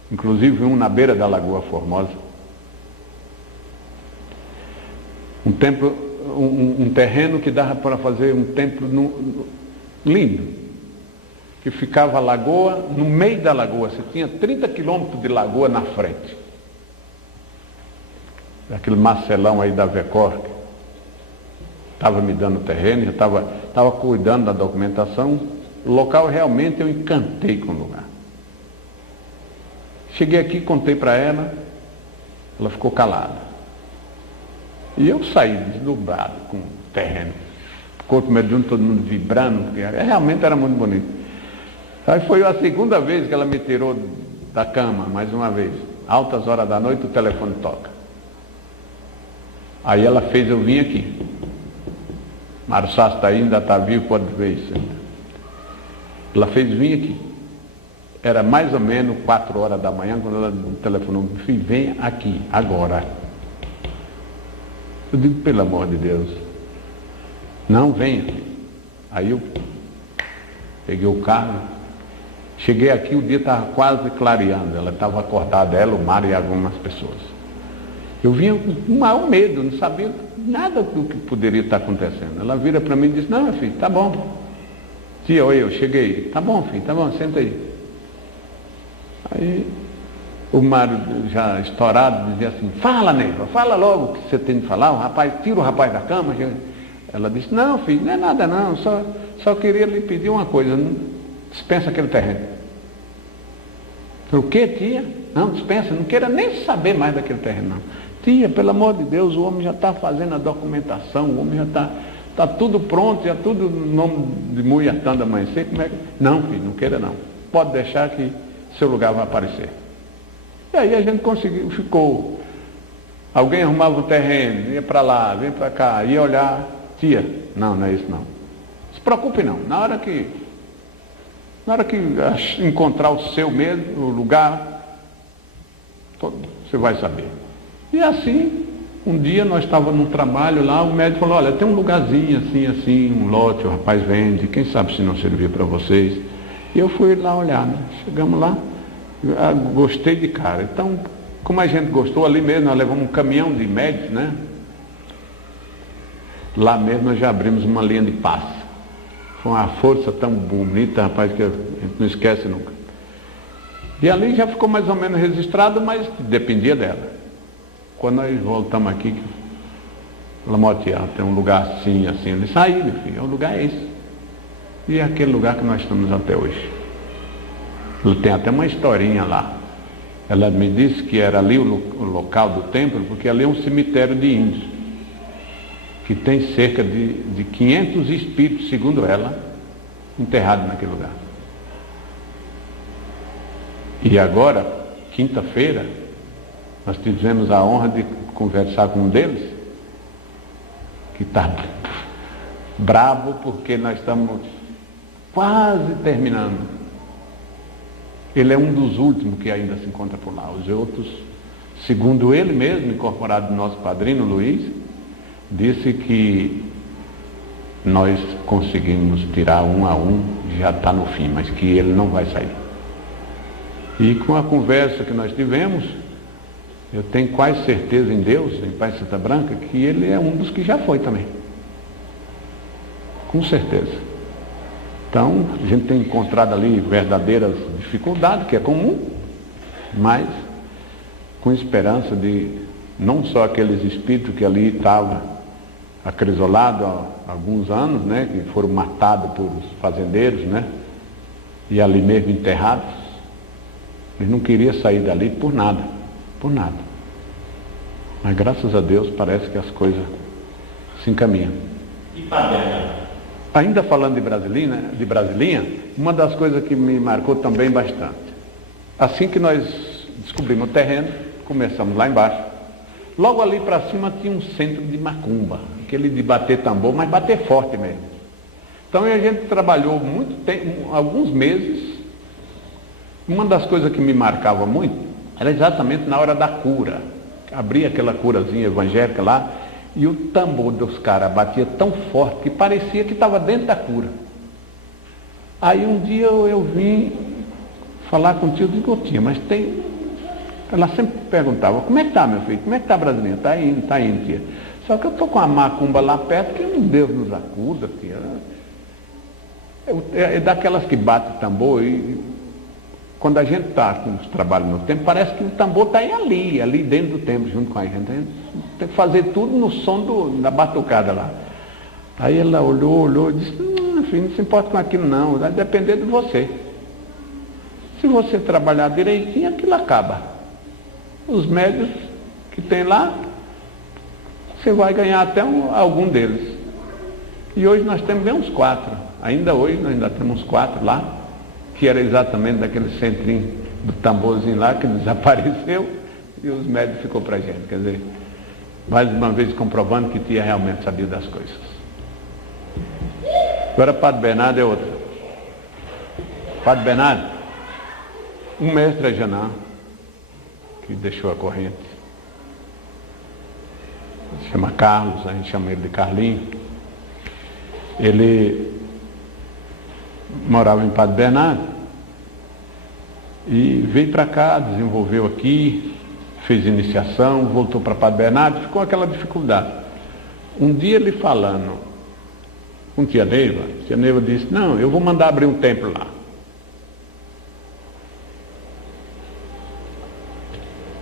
Inclusive um na beira da Lagoa Formosa. Um templo, um terreno que dava para fazer um templo lindo. Que ficava a lagoa, no meio da lagoa, você tinha 30 quilômetros de lagoa na frente. Aquele Marcelão aí da Vecor, estava me dando terreno, eu estava cuidando da documentação. O local realmente eu encantei com o lugar. Cheguei aqui, contei para ela, ela ficou calada. E eu saí desdobrado com o terreno. Corpo mediúnico, todo mundo vibrando, porque realmente era muito bonito. Aí foi a segunda vez que ela me tirou da cama, mais uma vez. Altas horas da noite, o telefone toca. Aí ela fez eu vir aqui. Mário Sassi está aí, ainda está vivo, pode ver isso. Ela fez vir aqui. Era mais ou menos 4 horas da manhã, quando ela telefonou, meu filho, vem aqui, agora. Eu digo, pelo amor de Deus. Não, venha. Aí eu peguei o carro, cheguei aqui, o dia estava quase clareando, ela estava acordada, ela, o Mário e algumas pessoas. Eu vinha com o maior medo, não sabia nada do que poderia estar acontecendo. Ela vira para mim e disse: não, meu filho, tá bom. Tia, eu cheguei. Tá bom, filho, tá bom, senta aí. Aí o Mário, já estourado, dizia assim: fala, Neiva, fala logo o que você tem de falar. O rapaz, tira o rapaz da cama. Ela disse: não, filho, não é nada não, só queria lhe pedir uma coisa, não dispensa aquele terreno. O que, tia? Não, dispensa, não queira nem saber mais daquele terreno, não. Tia, pelo amor de Deus, o homem já está fazendo a documentação, o homem já está tudo pronto, já tudo no nome de Muiatã da Amanhecer. Como é que... Não, filho, não queira não. Pode deixar que seu lugar vai aparecer. E aí a gente conseguiu, ficou Alguém arrumava o terreno, ia para lá, vem para cá, ia olhar, tia, não é isso não. Se preocupe não, na hora que encontrar o seu mesmo, o lugar, você vai saber. E assim, um dia nós estávamos num trabalho lá, o médico falou, olha, tem um lugarzinho assim, um lote, o rapaz vende, quem sabe se não servir para vocês. E eu fui lá olhar, né? Chegamos lá, gostei de cara. Então, como a gente gostou, ali mesmo nós levamos um caminhão de médicos, né? Lá mesmo nós já abrimos uma linha de passe. Foi uma força tão bonita, rapaz, que a gente não esquece nunca. E ali já ficou mais ou menos registrado, mas dependia dela. Quando nós voltamos aqui, ela moteava, tem um lugar assim, assim. Eu disse, aí, meu filho, o lugar é esse. E é aquele lugar que nós estamos até hoje. Tem até uma historinha lá. Ela me disse que era ali o local do templo, porque ali é um cemitério de índios, que tem cerca de 500 espíritos, segundo ela, enterrados naquele lugar. E agora, quinta-feira, nós tivemos a honra de conversar com um deles, que está bravo porque nós estamos quase terminando. Ele é um dos últimos que ainda se encontra por lá. Os outros, segundo ele mesmo, incorporado no nosso padrinho Luiz, disse que nós conseguimos tirar um a um, já está no fim, mas que ele não vai sair. E com a conversa que nós tivemos, eu tenho quase certeza em Deus, em Pai Santa Branca, que ele é um dos que já foi também. Com certeza. Então, a gente tem encontrado ali verdadeiras dificuldades, que é comum, mas com esperança de não só aqueles espíritos que ali estavam acrisolados há alguns anos, né, que foram matados por fazendeiros, né, e ali mesmo enterrados, eles não queriam sair dali por nada, por nada. Mas graças a Deus parece que as coisas se encaminham. E Padre? Ainda falando de Brasilinha, uma das coisas que me marcou também bastante. Assim que nós descobrimos o terreno, começamos lá embaixo. Logo ali para cima tinha um centro de macumba, aquele de bater tambor, mas bater forte mesmo. Então a gente trabalhou muito tempo, alguns meses. Uma das coisas que me marcava muito era exatamente na hora da cura. Abria aquela curazinha evangélica lá, e o tambor dos caras batia tão forte que parecia que estava dentro da cura. Aí um dia eu vim falar com o tio, digo, tia, mas tem... Ela sempre perguntava, como é que está, meu filho? Como é que está a Brasilinha? Está indo, tia. Só que eu estou com a macumba lá perto, que Deus nos acuda, tia. É daquelas que bate tambor e... Quando a gente está com os trabalhos no templo, parece que o tambor está ali dentro do templo, junto com a gente. A gente tem que fazer tudo no som da batucada lá. Aí ela olhou e disse, filho, não se importa com aquilo não, vai depender de você. Se você trabalhar direitinho, aquilo acaba. Os médios que tem lá, você vai ganhar até algum deles. E hoje nós temos bem uns 4. Ainda hoje nós ainda temos uns 4 lá, que era exatamente daquele centrinho do tamborzinho lá, que desapareceu, e os médicos ficou para a gente. Quer dizer, mais uma vez comprovando que tinha realmente sabido das coisas. Agora Padre Bernardo é outro. Padre Bernardo, um mestre Janã, que deixou a corrente, se chama Carlos, a gente chama ele de Carlinho. Ele morava em Padre Bernardo e veio para cá, desenvolveu aqui, fez iniciação, voltou para Padre Bernardo, ficou aquela dificuldade. Um dia ele falando com tia Neiva disse, não, eu vou mandar abrir um templo lá.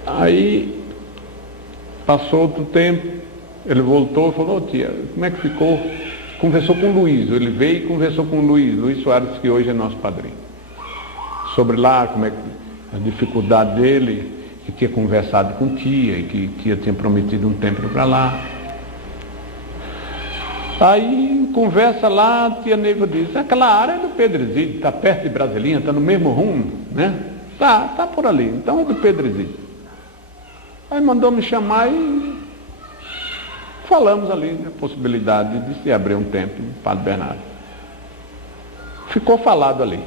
Aí passou outro tempo, ele voltou e falou, tia, como é que ficou? Conversou com o Luiz, ele veio e conversou com o Luiz Soares, que hoje é nosso padrinho. Sobre lá, como é que a dificuldade dele, que tinha conversado com tia, e que tia tinha prometido um templo para lá. Aí, conversa lá, a tia Neiva disse, aquela área é do Pedro Exídio, está perto de Brasilinha, está no mesmo rumo, né? Tá por ali, então é do Pedro Exídio. Aí mandou me chamar e falamos ali da possibilidade de se abrir um templo no Padre Bernardo. Ficou falado ali.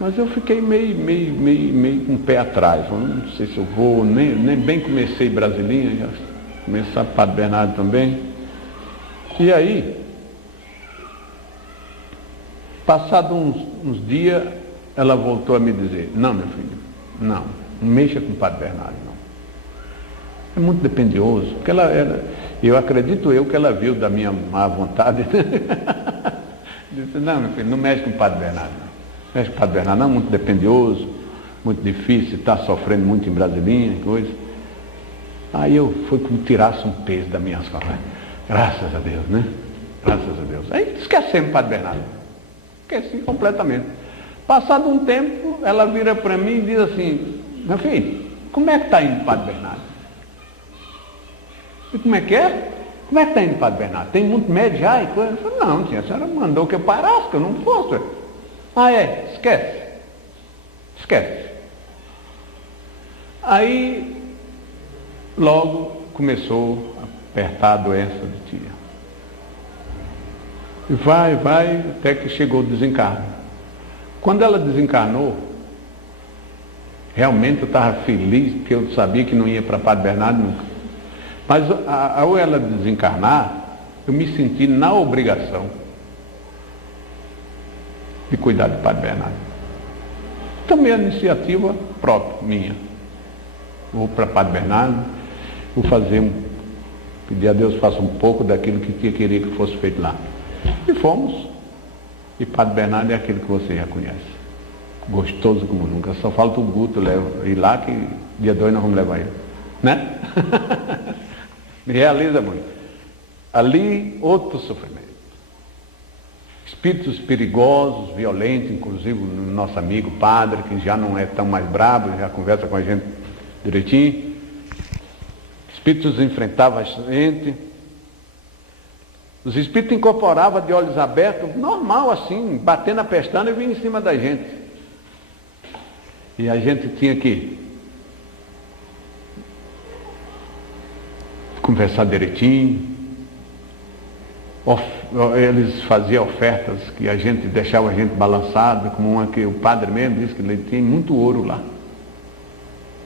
Mas eu fiquei meio com o pé atrás. Eu não sei se eu vou, nem bem comecei Brasilinha, já começar Padre Bernardo também. E aí, passado uns dias, ela voltou a me dizer, não, meu filho, não mexa com o Padre Bernardo, não. É muito dependioso, porque eu acredito que ela viu da minha má vontade. Disse, não, meu filho, não mexe com o Padre Bernardo, não. Mexe com o Padre Bernardo, não, muito dependioso, muito difícil, está sofrendo muito em Brasilinha, coisa. Aí eu fui como tirasse um peso das minhas costas. Graças a Deus, né? Graças a Deus. Aí esquecemos o Padre Bernardo. Esqueci completamente. Passado um tempo, ela vira para mim e diz assim, meu filho, como é que está indo o Padre Bernardo? E como é que é? Como é que está indo o Padre Bernardo? Tem muito médio já e coisa? Eu falei, não, tia, a senhora mandou que eu parasse, que eu não fosse. Ah, é? Esquece. Esquece. Aí, logo começou a apertar a doença de tia. E vai, até que chegou o desencarno. Quando ela desencarnou, realmente eu estava feliz, porque eu sabia que não ia para Padre Bernardo nunca. Mas ao ela desencarnar, eu me senti na obrigação de cuidar do Padre Bernardo. Também a iniciativa própria, minha. Vou para Padre Bernardo, vou pedir a Deus que faça um pouco daquilo que tia queria que fosse feito lá. E fomos. E Padre Bernardo é aquele que você já conhece. Gostoso como nunca. Só falta o Guto ir lá, que dia 2 nós vamos levar ele. Né? Me realiza muito. Ali, outro sofrimento. Espíritos perigosos, violentos, inclusive o nosso amigo padre, que já não é tão mais brabo, já conversa com a gente direitinho. Espíritos enfrentavam a gente. Os espíritos incorporavam de olhos abertos, normal assim, batendo a pestana e vinha em cima da gente. E a gente tinha que conversar direitinho. Eles faziam ofertas que a gente deixava a gente balançado, como uma que o padre mesmo disse que ele tinha muito ouro lá.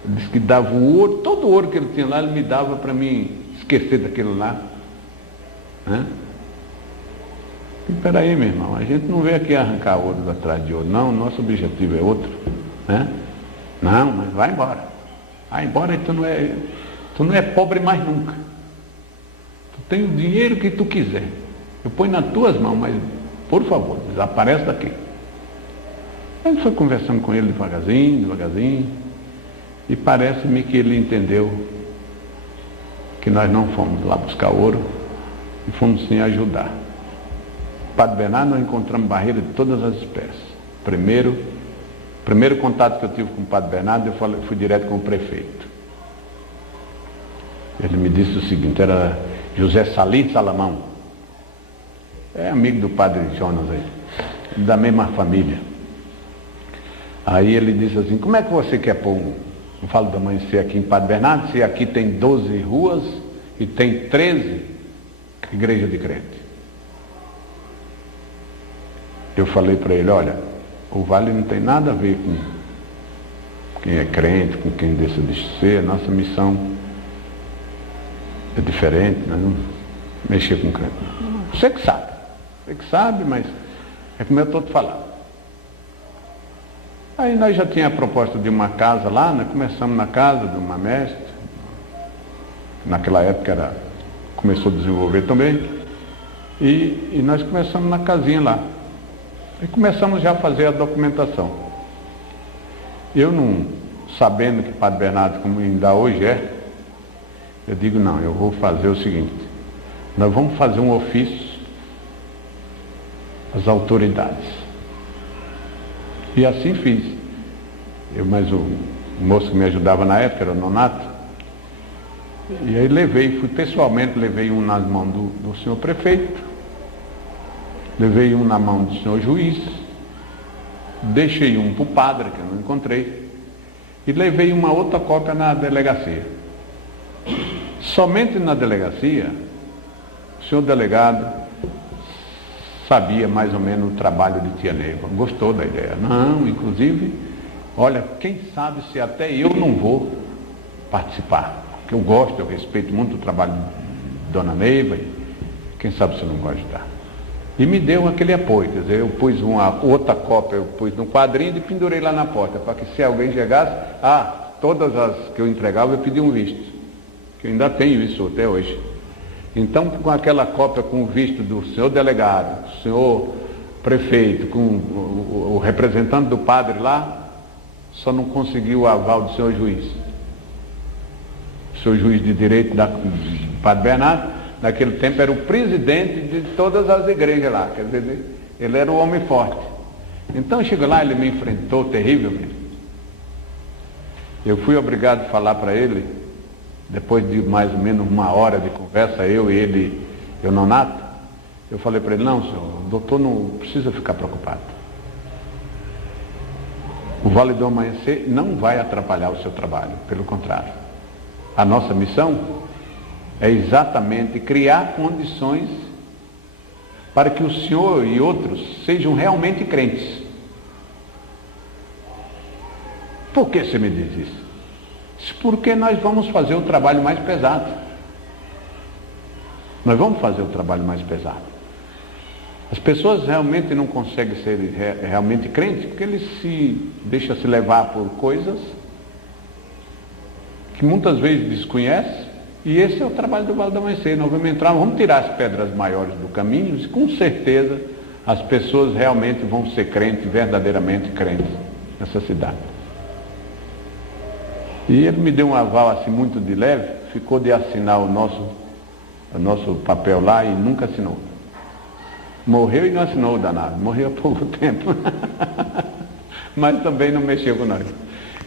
Ele disse que dava o ouro, todo o ouro que ele tinha lá, ele me dava para mim esquecer daquilo lá. Né? E peraí, meu irmão, a gente não veio aqui arrancar ouro atrás de ouro, não, nosso objetivo é outro. Né? Não, mas vai embora. Vai embora e tu não é pobre mais nunca. Tu tem o dinheiro que tu quiser. Eu ponho nas tuas mãos, mas por favor, desaparece daqui. A gente foi conversando com ele devagarzinho, e parece-me que ele entendeu que nós não fomos lá buscar ouro e fomos sim ajudar. Padre Bernardo, nós encontramos barreira de todas as espécies. Primeiro contato que eu tive com o Padre Bernardo, eu fui direto com o prefeito. Ele me disse o seguinte, era José Salim Salamão, é amigo do Padre Jonas aí, da mesma família. Aí ele disse assim, como é que você quer pôr não falo da mãe ser aqui em Padre Bernardo, se aqui tem 12 ruas e tem 13 igrejas de crente. Eu falei para ele, olha, o Vale não tem nada a ver com quem é crente, com quem decide ser, a nossa missão é diferente, nós não mexer com crente. Você que sabe, mas é como eu estou te falando. Aí nós já tínhamos a proposta de uma casa lá, nós começamos na casa de uma mestre, naquela época começou a desenvolver também, e nós começamos na casinha lá. E começamos já a fazer a documentação. Eu não, sabendo que Padre Bernardo, como ainda hoje é, eu digo, não, eu vou fazer o seguinte, nós vamos fazer um ofício às autoridades. E assim fiz. Mas o moço que me ajudava na época era o Nonato. E aí fui pessoalmente, levei um nas mãos do senhor prefeito, levei um na mão do senhor juiz, deixei um para o padre, que eu não encontrei, e levei uma outra cópia na delegacia. Somente na delegacia, o senhor delegado sabia mais ou menos o trabalho de tia Neiva, gostou da ideia. Não, inclusive, olha, quem sabe se até eu não vou participar, porque eu gosto, eu respeito muito o trabalho de dona Neiva, e quem sabe se eu não gosto de ajudar. E me deu aquele apoio, quer dizer, eu pus uma outra cópia, eu pus num quadrinho e pendurei lá na porta, para que se alguém chegasse, todas as que eu entregava eu pedi um visto, que eu ainda tenho isso até hoje. Então, com aquela cópia com o visto do senhor delegado, do senhor prefeito, com o representante do padre lá, só não conseguiu o aval do senhor juiz. O senhor juiz de direito do padre Bernardo, naquele tempo era o presidente de todas as igrejas lá, quer dizer, ele era o homem forte. Então, chegou lá, ele me enfrentou terrivelmente. Eu fui obrigado a falar para ele, depois de mais ou menos uma hora de conversa, eu e ele, eu nonato, eu falei para ele, não, senhor, o doutor não precisa ficar preocupado. O Vale do Amanhecer não vai atrapalhar o seu trabalho, pelo contrário. A nossa missão é exatamente criar condições para que o senhor e outros sejam realmente crentes. Por que você me diz isso? Porque nós vamos fazer o trabalho mais pesado. Nós vamos fazer o trabalho mais pesado. As pessoas realmente não conseguem ser realmente crentes porque eles se deixam se levar por coisas que muitas vezes desconhecem. E esse é o trabalho do Vale do Amanhecer. Nós vamos entrar, vamos tirar as pedras maiores do caminho e com certeza as pessoas realmente vão ser crentes, verdadeiramente crentes nessa cidade. E ele me deu um aval assim muito de leve, ficou de assinar o nosso papel lá e nunca assinou. Morreu e não assinou o danado, morreu há pouco tempo. Mas também não mexeu com nós.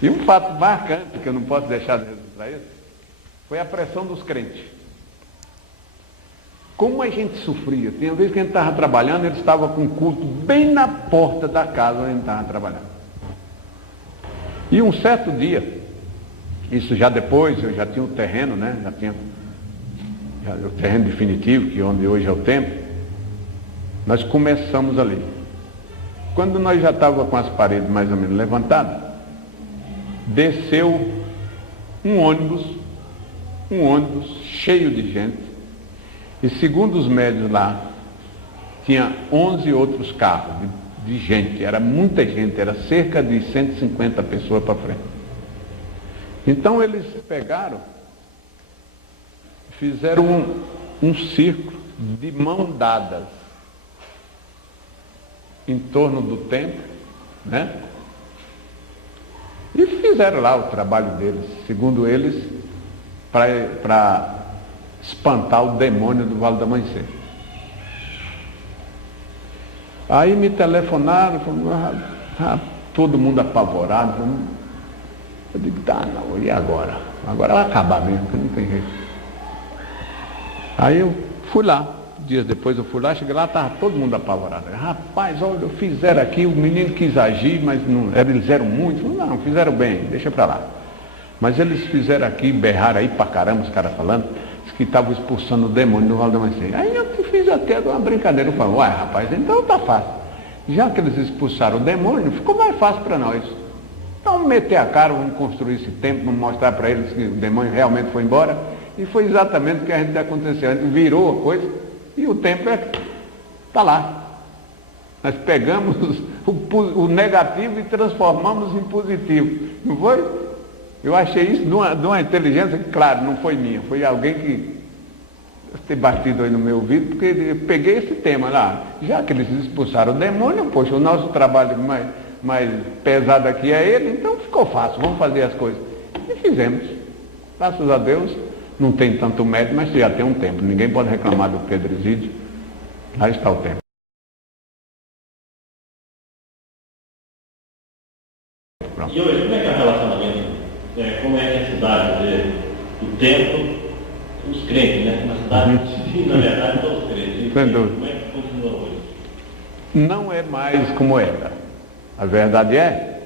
E um fato marcante, que eu não posso deixar de registrar isso, foi a pressão dos crentes. Como a gente sofria. Tinha vez que a gente estava trabalhando, ele estava com o culto bem na porta da casa onde a gente estava trabalhando. E um certo dia, isso já depois, eu já tinha o terreno, né? Já tinha o terreno definitivo, que é onde hoje é o templo. Nós começamos ali. Quando nós já estávamos com as paredes mais ou menos levantadas, desceu um ônibus cheio de gente, e segundo os médios lá, tinha 11 outros carros de gente, era muita gente, era cerca de 150 pessoas para frente. Então eles pegaram, fizeram um círculo de mãos dadas em torno do templo, né? E fizeram lá o trabalho deles, segundo eles, para espantar o demônio do Vale do Amanhecer. Aí me telefonaram, todo mundo apavorado. Eu digo, não, e agora? Agora vai acabar mesmo, que não tem jeito. Aí eu fui lá, dias depois eu fui lá, cheguei lá, estava todo mundo apavorado. Rapaz, olha, fizeram aqui, o menino quis agir, mas não, eles eram muitos. Não, fizeram bem, deixa para lá. Mas eles fizeram aqui, berraram aí pra caramba, os caras falando, que estavam expulsando o demônio do Vale do Amanhecer. Aí eu fiz até uma brincadeira, eu falei, uai rapaz, então tá fácil. Já que eles expulsaram o demônio, ficou mais fácil para nós. Então meter a cara, vamos construir esse templo, vamos mostrar para eles que o demônio realmente foi embora. E foi exatamente o que a gente aconteceu. A gente virou a coisa e o templo está lá. Nós pegamos o negativo e transformamos em positivo. Não foi? Eu achei isso de uma inteligência que, claro, não foi minha. Foi alguém que tem batido aí no meu ouvido, porque eu peguei esse tema lá. Já que eles expulsaram o demônio, poxa, o nosso trabalho mais pesado aqui é ele, então ficou fácil, vamos fazer as coisas. E fizemos. Graças a Deus, não tem tanto mérito, mas já tem um tempo. Ninguém pode reclamar do Pedro Exídio. Lá está o tempo. E hoje, como é que é o relacionamento? Como é que a cidade vê o templo, os crentes, né? Na cidade, na verdade, são os crentes. Como é que continua hoje? Não é mais como era. A verdade é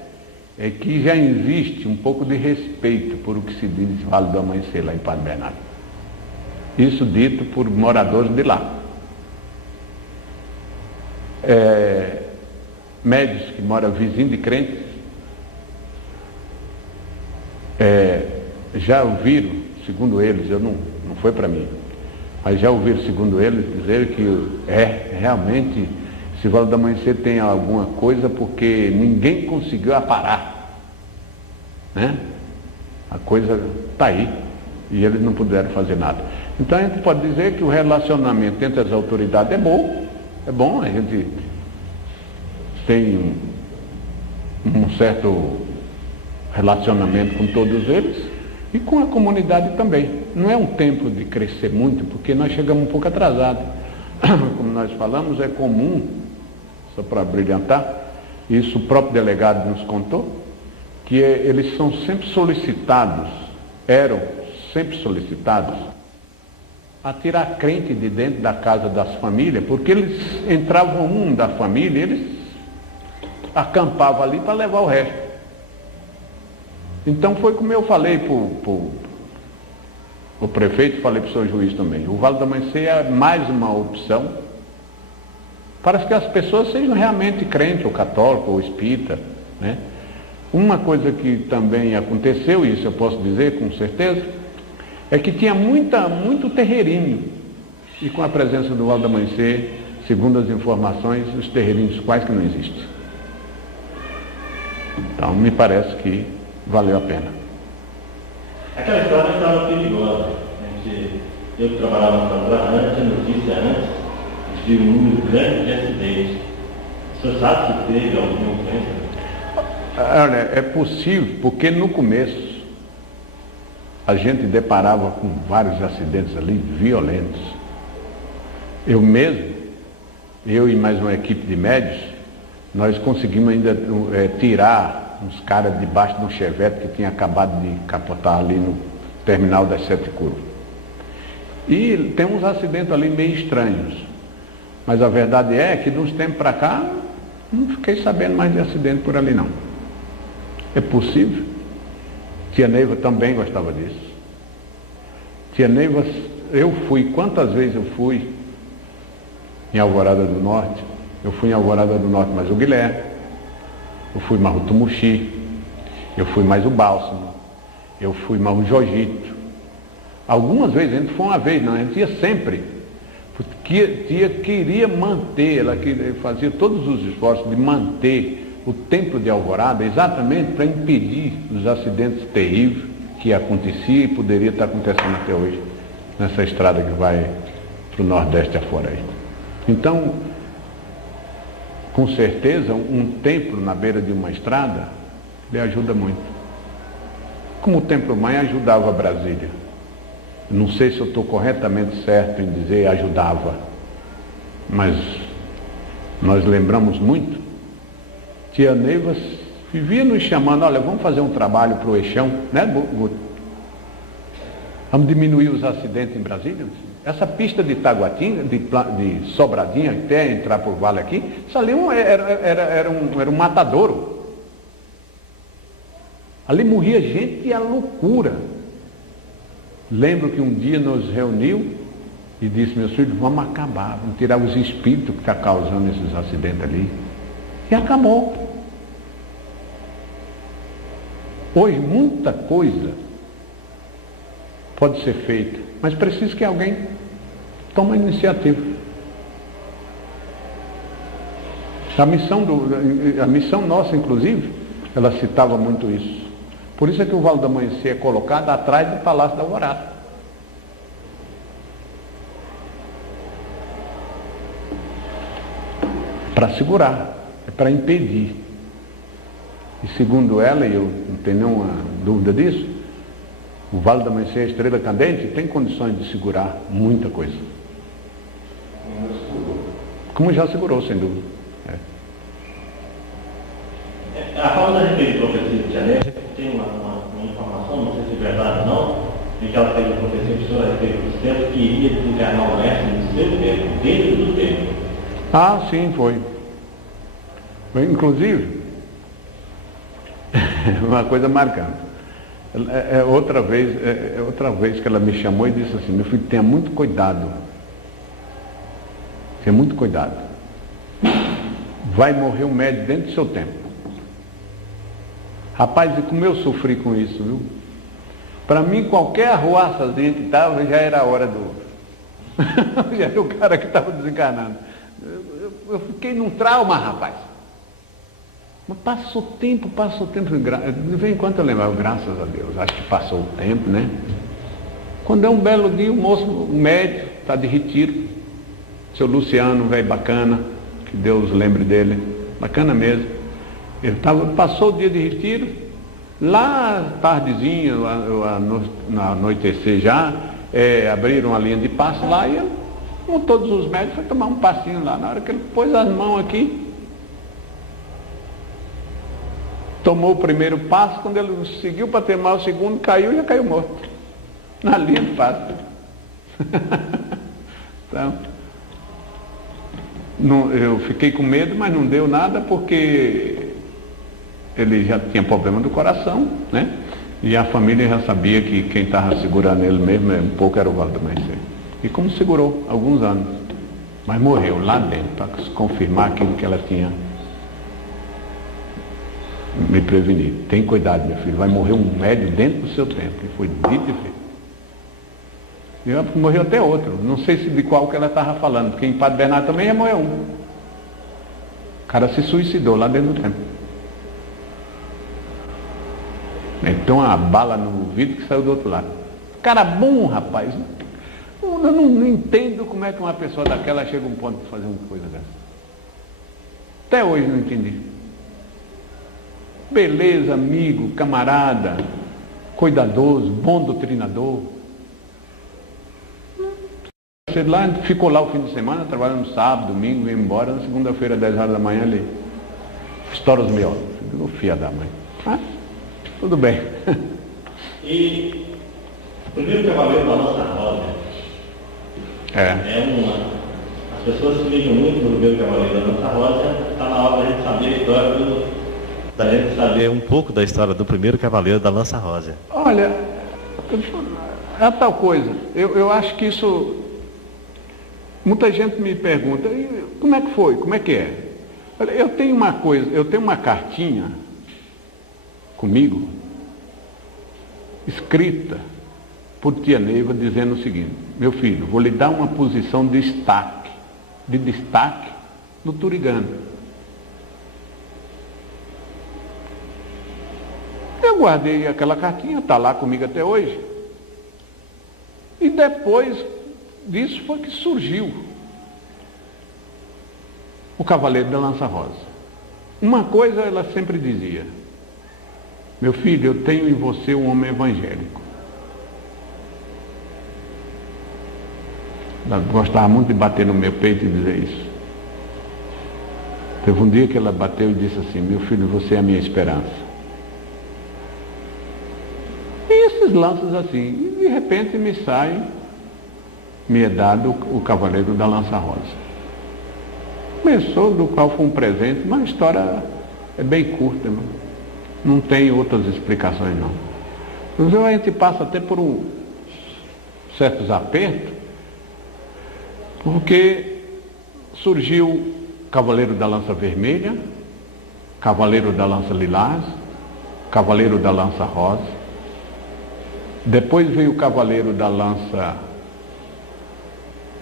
é que já existe um pouco de respeito por o que se diz Vale do Amanhecer lá em Padre Bernardo. Isso dito por moradores de lá. Médios que moram vizinho de crentes, já ouviram, segundo eles, não foi para mim, mas já ouviram, segundo eles, dizer que realmente esse Vale do Amanhecer tem alguma coisa porque ninguém conseguiu aparar, né? A coisa está aí e eles não puderam fazer nada. Então a gente pode dizer que o relacionamento entre as autoridades é bom, a gente tem um certo relacionamento com todos eles e com a comunidade também. Não é um tempo de crescer muito, porque nós chegamos um pouco atrasados. Como nós falamos, é comum, só para brilhantar, isso o próprio delegado nos contou, que eles são sempre solicitados, eram sempre solicitados, a tirar crente de dentro da casa das famílias, porque eles entravam um da família, eles acampavam ali para levar o resto. Então foi como eu falei para o prefeito, falei para o seu juiz também, o Vale do Amanhecer é mais uma opção para que as pessoas sejam realmente crentes, ou católicos, ou espírita, né? Uma coisa que também aconteceu, isso eu posso dizer com certeza, é que tinha muito terreirinho, e com a presença do Vale do Amanhecer, segundo as informações, os terreirinhos quase que não existem. Então me parece que valeu a pena. Aquela história estava perigosa. Eu que trabalhava no Canadá, antes, a notícia antes, de um número grande de acidentes. O senhor sabe se teve alguma influência? Olha, é possível, porque no começo a gente deparava com vários acidentes ali violentos. Eu e mais uma equipe de médicos, nós conseguimos ainda tirar uns caras debaixo de um chevette que tinha acabado de capotar ali no terminal das 7 curvas. E tem uns acidentes ali meio estranhos. Mas a verdade é que de uns tempos para cá, não fiquei sabendo mais de acidente por ali não. É possível. Tia Neiva também gostava disso. Tia Neiva, quantas vezes eu fui em Alvorada do Norte? Eu fui em Alvorada do Norte mais o Guilherme, eu fui mais o Tumuxi, eu fui mais o Bálsamo, eu fui mais o Jojito. Algumas vezes, a gente foi uma vez, não, a gente ia sempre. Tia queria manter, ela fazia todos os esforços de manter o templo de Alvorada exatamente para impedir os acidentes terríveis que aconteciam e poderia estar acontecendo até hoje nessa estrada que vai para o Nordeste afora aí. Então, com certeza, um templo na beira de uma estrada lhe ajuda muito. Como o Templo Mãe ajudava Brasília. Não sei se eu estou corretamente certo em dizer ajudava, mas nós lembramos muito. Tia Neiva vivia nos chamando, olha, vamos fazer um trabalho para o Eixão, né? Vamos diminuir os acidentes em Brasília. Essa pista de Taguatinga, de Sobradinha, até entrar por Vale aqui, isso ali era um matadouro. Ali morria gente e a loucura. Lembro que um dia nos reuniu e disse, meus filhos, vamos acabar, vamos tirar os espíritos que estão causando esses acidentes ali. E acabou. Hoje muita coisa pode ser feita, mas precisa que alguém tome a iniciativa. A missão nossa, inclusive, ela citava muito isso. Por isso é que o Vale do Amanhecer é colocado atrás do Palácio da Alvorada. Para segurar, é para impedir. E segundo ela, e eu não tenho nenhuma dúvida disso, o Vale do Amanhecer, a Estrela Cadente, tem condições de segurar muita coisa. Como já segurou, sem dúvida. A forma da respeito do professor de Janeiro, tem uma informação, não sei se é verdade ou não, de que ela fez uma professora a respeito dos tempos que iria desencarnar o mestre no seu tempo, dentro do tempo. Ah, sim, foi. Inclusive, Uma coisa marcante. Outra vez que ela me chamou e disse assim: meu filho, tenha muito cuidado. Tenha muito cuidado. Vai morrer um médico dentro do seu tempo. Rapaz, e como eu sofri com isso, viu? Para mim, qualquer arruaçazinha que estava, já era a hora do... já era o cara que estava desencarnando. Eu fiquei num trauma, rapaz. Mas passou tempo. De vez em quando eu lembrava, graças a Deus, acho que passou o tempo, né? Quando é um belo dia, o médico está de retiro. Seu Luciano, velho bacana, que Deus lembre dele, bacana mesmo. Ele passou o dia de retiro, lá tardezinha, no anoitecer já, abriram uma linha de passe lá e ele, como todos os médicos, foi tomar um passinho lá. Na hora que ele pôs as mãos aqui, tomou o primeiro passo, quando ele seguiu para terminar o segundo, caiu e já caiu morto. Na linha de passe. Então, eu fiquei com medo, mas não deu nada, porque ele já tinha problema do coração, né? E a família já sabia que quem estava segurando ele mesmo um pouco era o Valdemar. E como segurou alguns anos, mas morreu lá dentro, para confirmar aquilo que ela tinha me prevenido. Tem cuidado, meu filho, vai morrer um médio dentro do seu tempo. E foi dito e feito. E morreu até outro, não sei se de qual que ela estava falando, porque em Padre Bernardo também ia morrer um. O cara se suicidou lá dentro do templo. Então a bala no vidro que saiu do outro lado. Cara bom, rapaz. Eu não entendo como é que uma pessoa daquela chega a um ponto de fazer uma coisa dessa. Até hoje não entendi. Beleza, amigo, camarada, cuidadoso, bom doutrinador. Lá, ficou lá o fim de semana, trabalhando no sábado, domingo, veio embora. Na segunda-feira, 10 horas da manhã, ele estoura os miolos. Ficou filha da mãe. Tudo bem. E o primeiro cavaleiro da nossa roda as pessoas se ligam muito no primeiro cavaleiro da nossa roda. Está na hora da gente saber a história da gente saber um pouco da história do primeiro cavaleiro da Lança Rosa. Olha, é tal coisa. Eu acho que isso... Muita gente me pergunta, como é que foi? Como é que é? Olha, eu tenho uma cartinha comigo, escrita por tia Neiva, dizendo o seguinte: meu filho, vou lhe dar uma posição de destaque no Turigano. Eu guardei aquela cartinha, está lá comigo até hoje. E depois disso foi que surgiu o Cavaleiro da Lança Rosa. Uma coisa ela sempre dizia: meu filho, eu tenho em você um homem evangélico. Ela gostava muito de bater no meu peito e dizer isso. Teve um dia que ela bateu e disse assim: meu filho, você é a minha esperança. E esses lances assim, e de repente me é dado o Cavaleiro da Lança Rosa. Começou, do qual foi um presente, mas a história é bem curta, não tem outras explicações não. Inclusive a gente passa até por certos apertos, porque surgiu Cavaleiro da Lança Vermelha, Cavaleiro da Lança Lilás, Cavaleiro da Lança Rosa, depois veio o Cavaleiro da Lança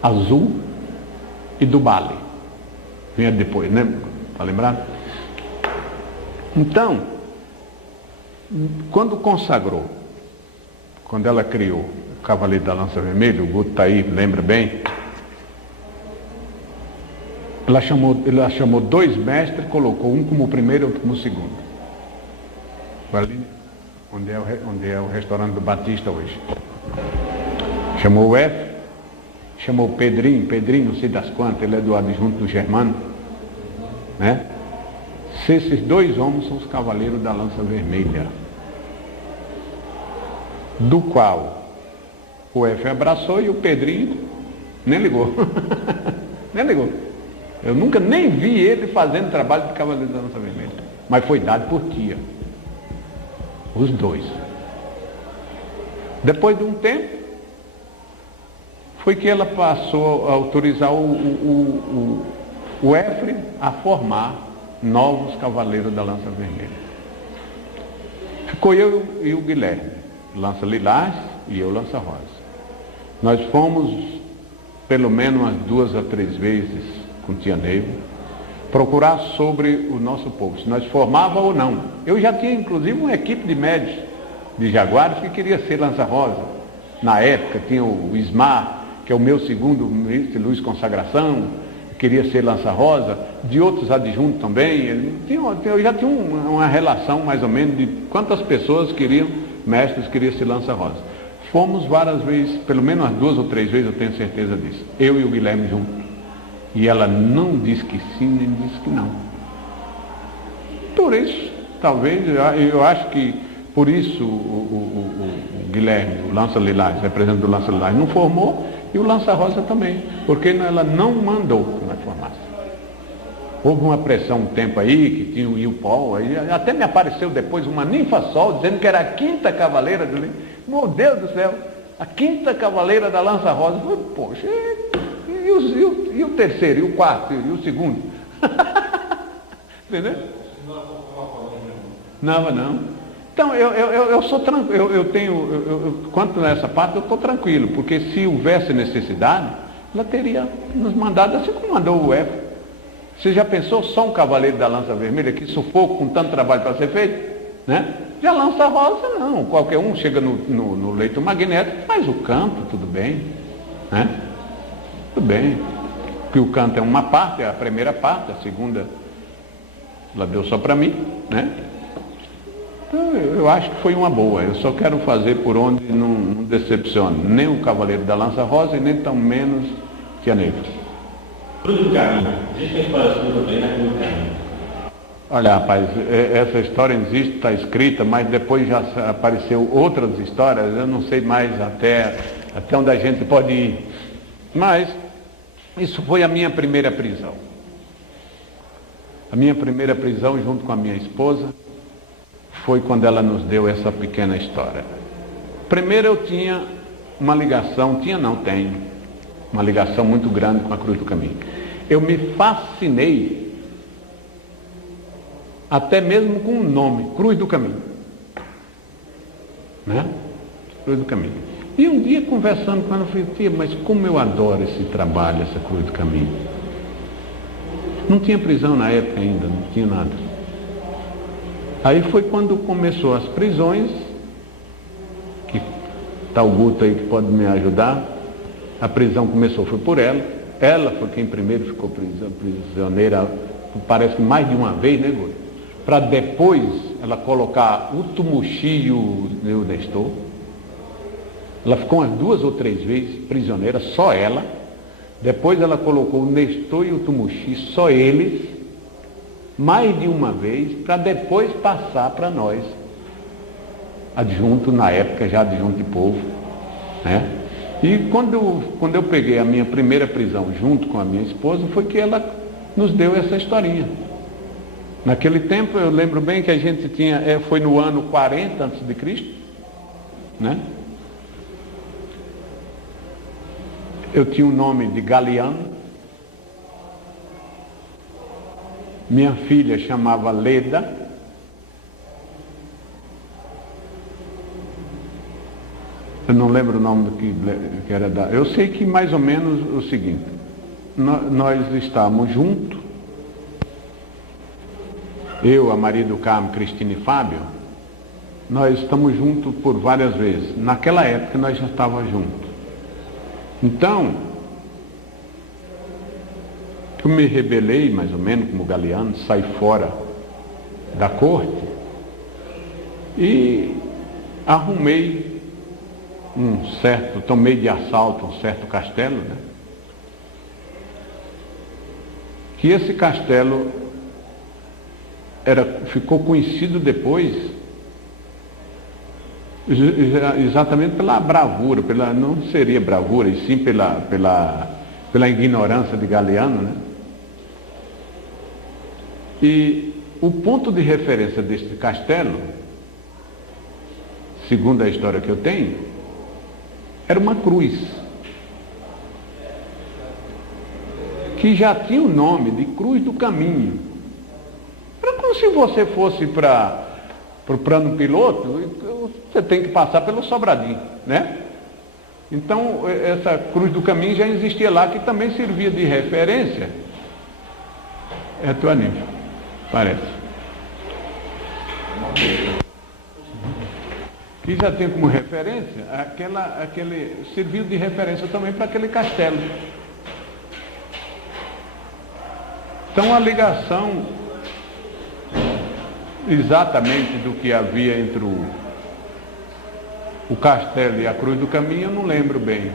Azul e do Bale. Vinha depois, né? Tá lembrado? Então, quando consagrou, quando ela criou o Cavaleiro da Lança Vermelha, o Guto tá aí, lembra bem? Ela chamou 2 mestres, colocou um como primeiro e outro como segundo. Ali, onde é o restaurante do Batista hoje. Chamou o F, chamou o Pedrinho, não sei das quantas, ele é do adjunto do Germano, né? Esses 2 homens são os Cavaleiros da Lança Vermelha, do qual o F abraçou e o Pedrinho nem ligou. Nem ligou. Eu nunca nem vi ele fazendo trabalho de Cavaleiro da Lança Vermelha, mas foi dado por tia. os dois. Depois de um tempo, foi que ela passou a autorizar o Éfrem a formar novos cavaleiros da Lança Vermelha. Ficou eu e o Guilherme, Lança Lilás, e eu, Lança Rosa. Nós fomos pelo menos umas 2 a 3 vezes com Tia Neiva procurar sobre o nosso povo, se nós formava ou não. Eu já tinha inclusive uma equipe de médicos de Jaguares que queria ser Lança Rosa. Na época tinha o Ismar, que é o meu segundo ministro, Luiz Consagração, queria ser Lança Rosa, de outros adjuntos também. Eu já tinha uma relação mais ou menos de quantas pessoas mestres queriam ser Lança Rosa. Fomos várias vezes, pelo menos umas 2 ou 3 vezes, eu tenho certeza disso. Eu e o Guilherme juntos. E ela não disse que sim, nem disse que não. Por isso, talvez, eu acho que por isso o Guilherme, o Lança Lilás, representante do Lança Lilás, não formou, e o Lança Rosa também, porque ela não mandou que nós formássemos. Houve uma pressão um tempo aí, que tinha o Ilpol, aí até me apareceu depois uma ninfa-sol, dizendo que era a 5ª cavaleira do... Meu Deus do céu, a 5ª cavaleira da Lança Rosa. Eu falei, poxa, e o terceiro, e o quarto, e o segundo? Entendeu? Não. Então, eu sou tranquilo, quanto a essa parte, eu estou tranquilo, porque se houvesse necessidade, ela teria nos mandado, assim como mandou o Éfrem. Você já pensou só um cavaleiro da Lança Vermelha, que sufoco com tanto trabalho para ser feito? Né? Já Lança Rosa, não. Qualquer um chega no leito magnético, faz o canto, tudo bem. Né? Tudo bem. Porque o canto é uma parte, é a primeira parte, a segunda ela deu só para mim, né? Então, eu acho que foi uma boa. Eu só quero fazer por onde não decepcione nem o cavaleiro da Lança Rosa e nem tão menos Tia Neiva. Cruz do Caminho. Existe uma história sua também na Cruz do Caminho. Olha, rapaz, essa história existe, está escrita, mas depois já apareceu outras histórias, eu não sei mais até onde a gente pode ir. Mas isso foi a minha primeira prisão. A minha primeira prisão junto com a minha esposa foi quando ela nos deu essa pequena história. Primeiro eu tinha uma ligação, tenho uma ligação muito grande com a Cruz do Caminho. Eu me fascinei até mesmo com o nome, Cruz do Caminho. Né? Cruz do Caminho. E um dia conversando com ela, eu falei, tia, mas como eu adoro esse trabalho, essa Cruz do Caminho. Não tinha prisão na época ainda, não tinha nada. Aí foi quando começou as prisões, que está o Guto aí que pode me ajudar. A prisão começou, foi por ela. Ela foi quem primeiro ficou prisioneira, parece que mais de uma vez, né, Guto? Para depois ela colocar o Tumuxi e o Nestor. Ela ficou umas 2 ou 3 vezes prisioneira, só ela. Depois ela colocou o Nestor e o Tumuxi, só eles, mais de uma vez, para depois passar para nós, adjunto, na época já adjunto de povo. Né? E quando eu peguei a minha primeira prisão junto com a minha esposa, foi que ela nos deu essa historinha. Naquele tempo, eu lembro bem que a gente tinha, foi no ano 40 a.C., né? Eu tinha o nome de Galiano. Minha filha chamava Leda. Eu não lembro o nome do que era da... Eu sei que mais ou menos o seguinte, nós estávamos juntos, eu, a Maria do Carmo, Cristina e Fábio, nós estamos juntos por várias vezes. Naquela época nós já estávamos juntos. Então, eu me rebelei, mais ou menos, como Galiano, saí fora da corte e arrumei tomei de assalto um certo castelo, né? Que esse castelo ficou conhecido depois exatamente pela bravura, não seria bravura, e sim pela ignorância de Galiano, né? E o ponto de referência deste castelo segundo a história que eu tenho, era uma cruz, que já tinha o nome de Cruz do Caminho. Era como se você fosse para o plano piloto, você tem que passar pelo Sobradinho, né? Então, essa Cruz do Caminho já existia lá, que também servia de referência. É tua nível, parece. Que já tem como referência, serviu de referência também para aquele castelo. Então, a ligação exatamente do que havia entre o castelo e a Cruz do Caminho, eu não lembro bem.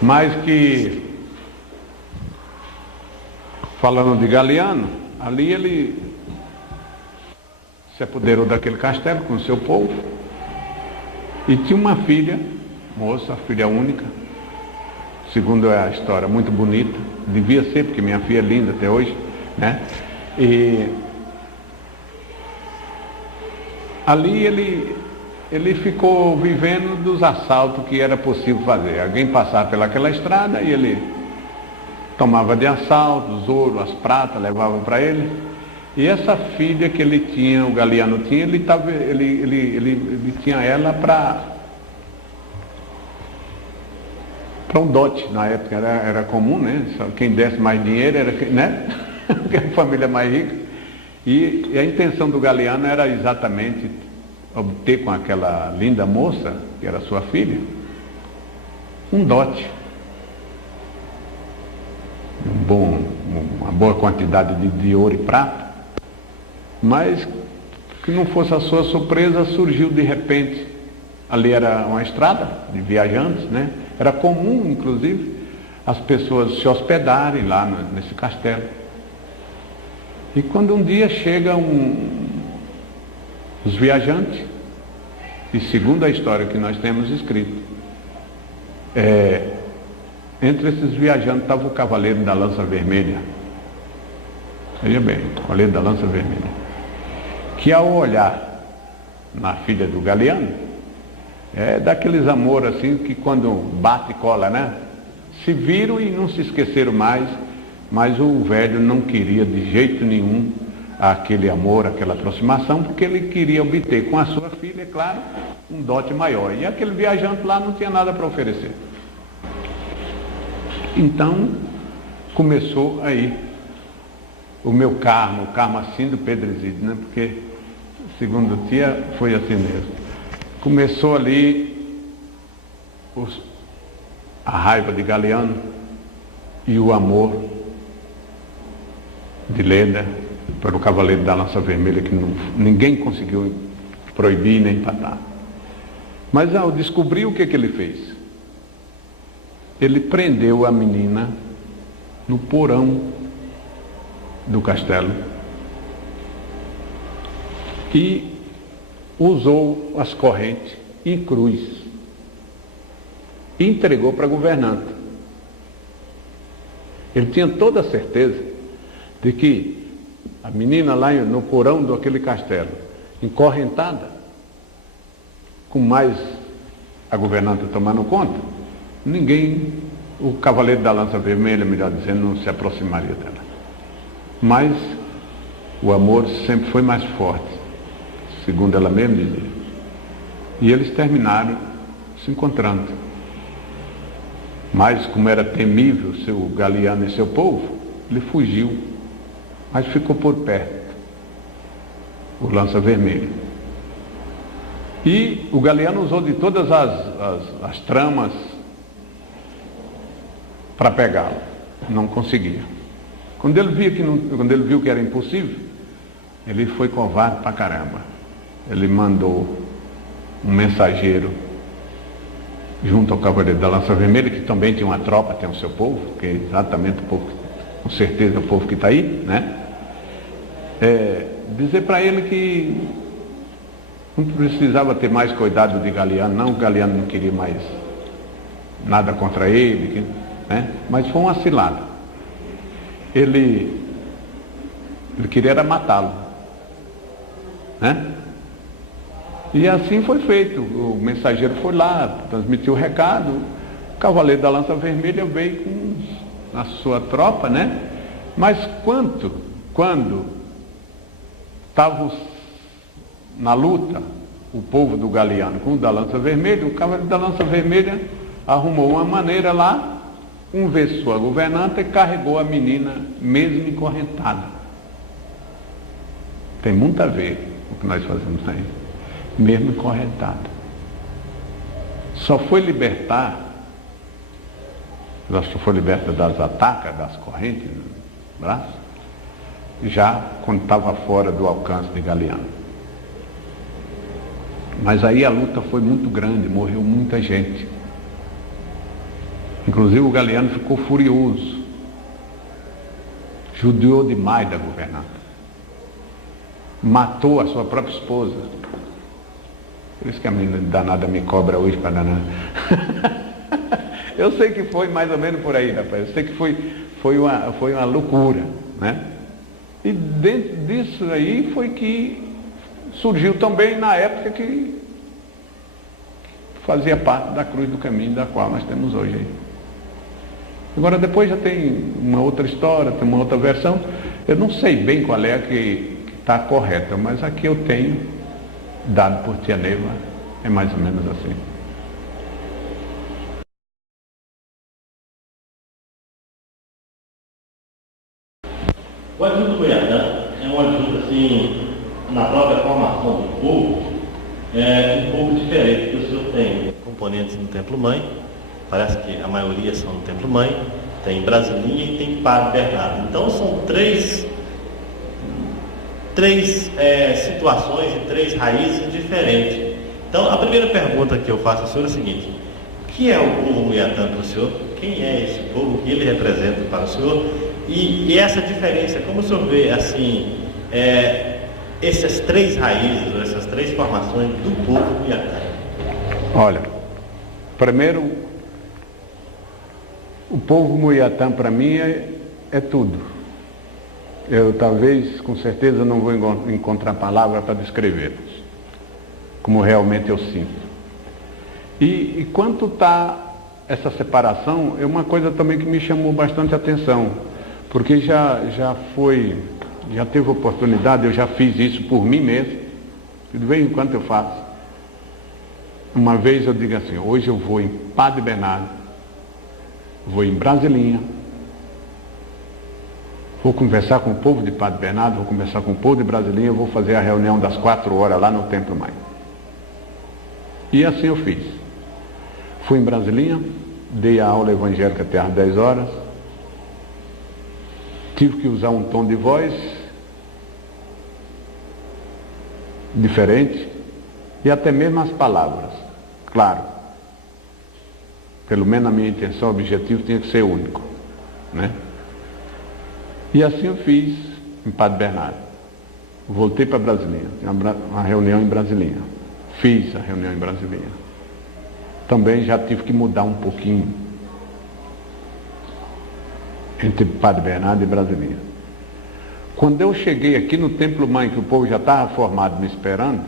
Mas que, falando de Galiano, ali ele se apoderou daquele castelo com o seu povo e tinha uma filha, moça, filha única, segundo a história, muito bonita, devia ser, porque minha filha é linda até hoje, né? E ali ele ficou vivendo dos assaltos que era possível fazer. Alguém passava pelaquela estrada e ele tomava de assalto, os ouros, as pratas, levavam para ele. E essa filha que ele tinha, o Galiano tinha, ele tinha ela para um dote. Na época era comum, né? Só quem desse mais dinheiro era, né? A família mais rica. E a intenção do Galiano era exatamente obter com aquela linda moça, que era sua filha, um dote. Uma boa quantidade de ouro e prata. Mas, que não fosse a sua surpresa, surgiu de repente. Ali era uma estrada de viajantes, né? Era comum, inclusive, as pessoas se hospedarem lá nesse castelo. E quando um dia chegam os viajantes, e segundo a história que nós temos escrito, entre esses viajantes estava o cavaleiro da lança vermelha. Veja bem, o cavaleiro da lança vermelha. Que ao olhar na filha do Galiano, daqueles amor assim que quando bate e cola, né? Se viram e não se esqueceram mais. Mas o velho não queria de jeito nenhum aquele amor, aquela aproximação, porque ele queria obter com a sua filha, é claro, um dote maior. E aquele viajante lá não tinha nada para oferecer. Então, começou aí o meu karma, o karma assim do Pedro Exídio, né? Porque, segundo tia, foi assim mesmo. Começou ali a raiva de Galiano e o amor de Leda pelo cavaleiro da lança vermelha, que ninguém conseguiu proibir nem empatar. Mas ao descobrir, o que ele fez? Ele prendeu a menina no porão do castelo e usou as correntes em cruz e entregou para a governanta. Ele tinha toda a certeza de que a menina lá no porão daquele castelo, encorrentada, com mais a governanta tomando conta, o cavaleiro da lança vermelha, melhor dizendo, não se aproximaria dela. Mas o amor sempre foi mais forte, segundo ela mesma dizia. E eles terminaram se encontrando. Mas como era temível seu Galiano e seu povo, ele fugiu. Mas ficou por perto, o lança vermelho. E o Galiano usou de todas as tramas para pegá-lo. Não conseguia. Quando ele viu que era impossível, ele foi covarde pra caramba. Ele mandou um mensageiro junto ao cavaleiro da lança vermelha, que também tinha uma tropa, tem o seu povo, que é exatamente o povo, com certeza, o povo que está aí, né? Dizer para ele que não precisava ter mais cuidado de Galiano, não, o Galiano não queria mais nada contra ele, né? Mas foi uma cilada. Ele Ele queria era matá-lo, né? E assim foi feito. O mensageiro foi lá, transmitiu o recado. O cavaleiro da Lança Vermelha veio com a sua tropa, né? Mas quando estavam na luta, o povo do Galiano com o da Lança Vermelha, o cavaleiro da Lança Vermelha arrumou uma maneira lá, conversou a governanta e carregou a menina mesmo encorrentada. Tem muito a ver com o que nós fazemos aí. Mesmo encorrentada. Só foi libertar, ela só foi liberta das atacas, das correntes no braço, já quando estava fora do alcance de Galiano. Mas aí a luta foi muito grande, morreu muita gente. Inclusive o Galiano ficou furioso. Judiou demais da governanta. Matou a sua própria esposa. Por isso que a menina danada me cobra hoje para danar. Eu sei que foi mais ou menos por aí, rapaz. Eu sei que foi uma loucura, né? E dentro disso aí foi que surgiu também na época que fazia parte da cruz do caminho da qual nós temos hoje aí. Agora depois já tem uma outra história, tem uma outra versão. Eu não sei bem qual é a que está correta, mas a que eu tenho dado por tia Neiva é mais ou menos assim. O adjunto Goiatã é um adjunto, assim, na própria formação do povo, um pouco diferente do que o senhor tem. Componentes no Templo Mãe, parece que a maioria são no Templo Mãe, tem Brasilinha e tem Padre Bernardo. Então são três situações e três raízes diferentes. Então a primeira pergunta que eu faço ao senhor é a seguinte: o que é o povo Muiatã para o senhor? Quem é esse povo? O que ele representa para o senhor? E essa diferença, como o senhor vê assim, essas três raízes, ou essas três formações do povo Muiatã? Olha, primeiro, o povo Muiatã para mim é tudo. Eu talvez, com certeza, não vou encontrar palavra para descrevê-los, como realmente eu sinto. E quanto está essa separação, é uma coisa também que me chamou bastante atenção, porque já teve oportunidade, eu já fiz isso por mim mesmo, de vez em quando eu faço. Uma vez eu digo assim: hoje eu vou em Padre Bernardo, vou em Brasilinha, vou conversar com o povo de Padre Bernardo, vou conversar com o povo de Brasilinha, vou fazer a reunião das 4 horas lá no Templo Mãe. E assim eu fiz. Fui em Brasilinha, dei a aula evangélica até às 10 horas, tive que usar um tom de voz diferente e até mesmo as palavras. Claro, pelo menos a minha intenção, o objetivo tinha que ser único, né? E assim eu fiz em Padre Bernardo. Voltei para Brasilinha, tinha uma reunião em Brasilinha. Fiz a reunião em Brasilinha. Também já tive que mudar um pouquinho entre Padre Bernardo e Brasilinha. Quando eu cheguei aqui no Templo Mãe, que o povo já estava formado me esperando,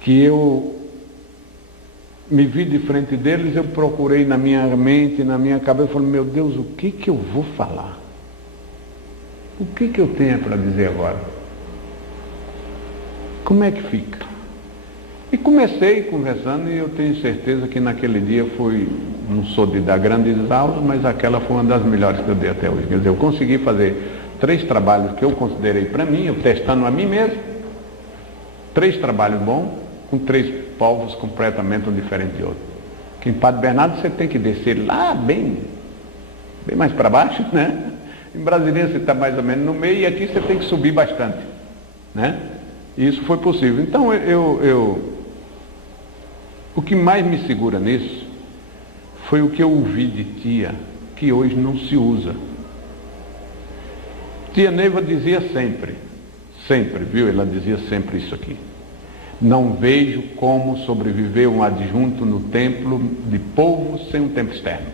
que eu me vi de frente deles, eu procurei na minha mente, na minha cabeça, falei: meu Deus, o que eu vou falar? O que eu tenho para dizer agora? Como é que fica? E comecei conversando, e eu tenho certeza que naquele dia não sou de dar grandes aulas, mas aquela foi uma das melhores que eu dei até hoje. Quer dizer, eu consegui fazer 3 trabalhos que eu considerei para mim, eu testando a mim mesmo, 3 trabalhos bons, com 3 povos completamente um diferente de outro. Que em Padre Bernardo você tem que descer lá bem mais para baixo, né? Em Brasilinha você está mais ou menos no meio, e aqui você tem que subir bastante, né? E isso foi possível. Então o que mais me segura nisso foi o que eu ouvi de tia, que hoje não se usa. Tia Neiva dizia sempre, viu? Ela dizia sempre isso aqui: não vejo como sobreviver um adjunto no templo de povo sem um templo externo.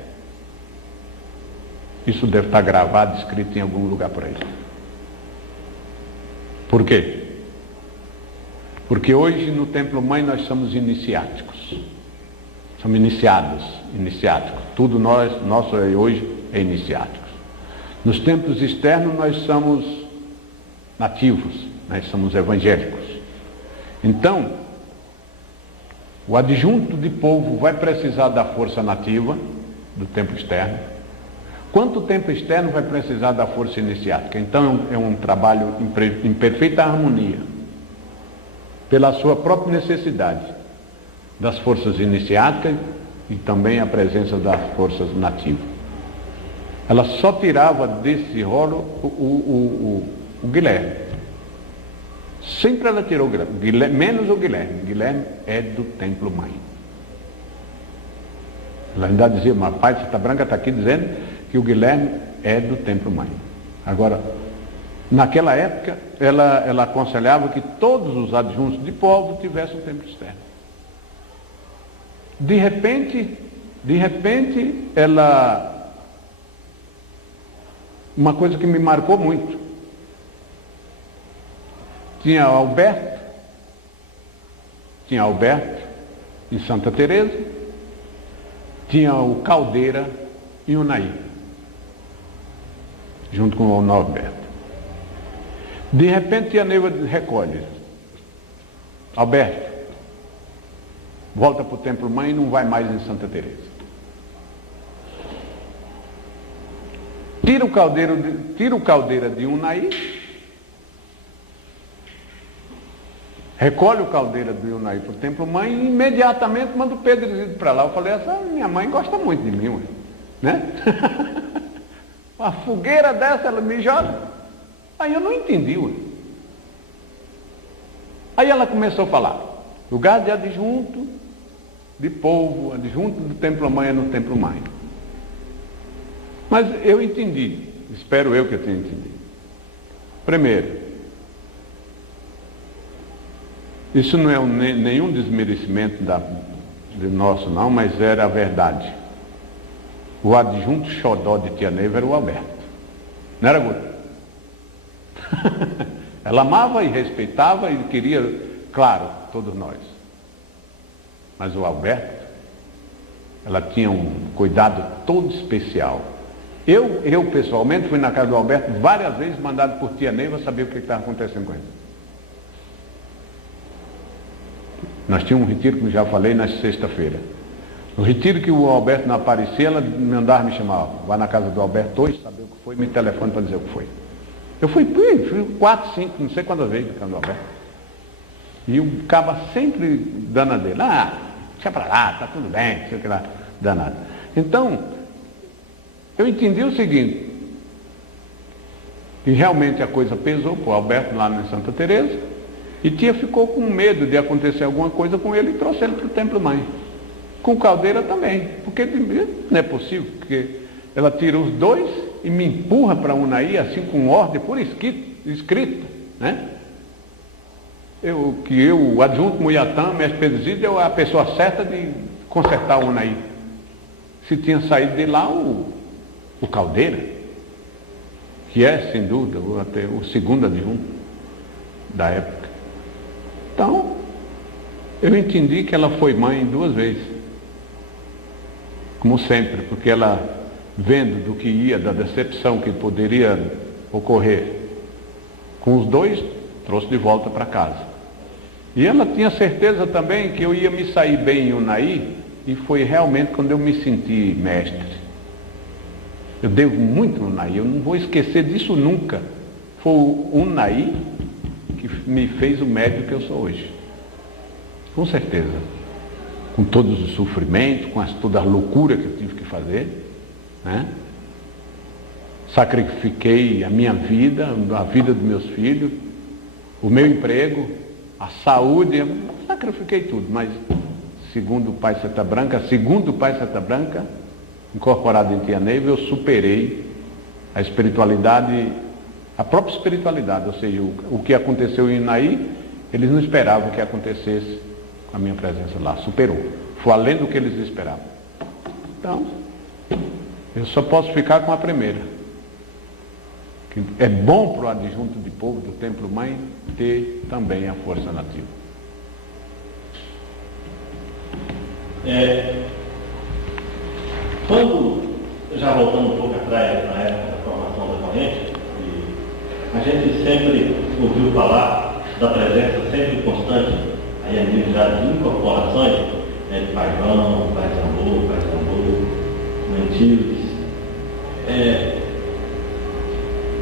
Isso deve estar gravado, escrito em algum lugar por aí. Por quê? Porque hoje no Templo Mãe nós somos iniciáticos. Somos iniciáticos. Tudo nosso hoje é iniciáticos. Nos templos externos nós somos nativos, nós somos evangélicos. Então, o adjunto de povo vai precisar da força nativa do templo externo, quanto o templo externo vai precisar da força iniciática. Então é um trabalho em perfeita harmonia, pela sua própria necessidade das forças iniciáticas e também a presença das forças nativas. Ela só tirava desse rolo o Guilherme. Sempre ela tirou o Guilherme, menos o Guilherme. Guilherme é do Templo Mãe. Ela ainda dizia, mas Pai Santa Branca está aqui dizendo que o Guilherme é do Templo Mãe. Agora, naquela época, ela aconselhava que todos os adjuntos de povo tivessem um templo externo. De repente, uma coisa que me marcou muito, tinha Alberto em Santa Teresa, tinha o Caldeira e o Naí, junto com o Norberto. De repente a Neiva recolhe. Alberto volta para o Templo Mãe e não vai mais em Santa Teresa. Tira o Caldeira de Unaí, recolhe o Caldeira de Unaí para o Templo Mãe e imediatamente manda o Pedro Isidro para lá. Eu falei, essa minha mãe gosta muito de mim, né? Uma fogueira dessa ela me joga. Aí eu não entendi, ué. Aí ela começou a falar, lugar de adjunto de povo, adjunto do Templo Mãe é no Templo Mãe. Mas eu entendi, espero eu que eu tenha entendido. Primeiro, isso não é nenhum desmerecimento de nosso não, mas era a verdade. O adjunto xodó de Tia Neiva era o Alberto. Não era, Guto? Ela amava e respeitava e queria, claro, todos nós. Mas o Alberto, ela tinha um cuidado todo especial. Eu pessoalmente fui na casa do Alberto várias vezes, mandado por Tia Neiva saber o que estava acontecendo com ele. Nós tínhamos um retiro, como já falei, na sexta-feira. No retiro que o Alberto não aparecia, ela mandava me chamar, vai na casa do Alberto hoje, saber o que foi, me telefone para dizer o que foi. Eu fui 4, 5, não sei quantas vezes na casa do Alberto. E o caba sempre dando dele, deixa para lá, tá tudo bem, sei o que lá, danado. Então, eu entendi o seguinte, que realmente a coisa pesou para o Alberto lá em Santa Teresa, e Tia ficou com medo de acontecer alguma coisa com ele e trouxe ele para o Templo Mãe. Com Caldeira também, porque não é possível, porque ela tira os dois e me empurra para Unaí, assim com ordem por escrita, né? O adjunto Muiatã, mestre Pedro Isidro, é a pessoa certa de consertar o Unaí. Se tinha saído de lá o Caldeira, que é, sem dúvida, o segundo adjunto da época. Então, eu entendi que ela foi mãe 2 vezes. Como sempre, porque ela, vendo do que ia, da decepção que poderia ocorrer com os dois, trouxe de volta para casa. E ela tinha certeza também que eu ia me sair bem em Unaí, e foi realmente quando eu me senti mestre. Eu devo muito no Unaí, eu não vou esquecer disso nunca. Foi o Unaí que me fez o médico que eu sou hoje. Com certeza. Com todos os sofrimentos, com toda a loucura que eu tive que fazer, né? Sacrifiquei a minha vida, a vida dos meus filhos, o meu emprego, a saúde, sacrifiquei tudo, mas segundo o Pai Santa Branca, incorporado em Tia Neiva, eu superei a espiritualidade, a própria espiritualidade, ou seja, o que aconteceu em Unaí, eles não esperavam que acontecesse com a minha presença lá, superou, foi além do que eles esperavam. Então, eu só posso ficar com a primeira, É bom para o adjunto de povo do Templo Mãe ter também a força nativa. Quando, já voltando um pouco atrás, na época da formação da corrente, a gente sempre ouviu falar da presença sempre constante, aí a nível já de incorporações, de Paivão, Paysandu, Mantios,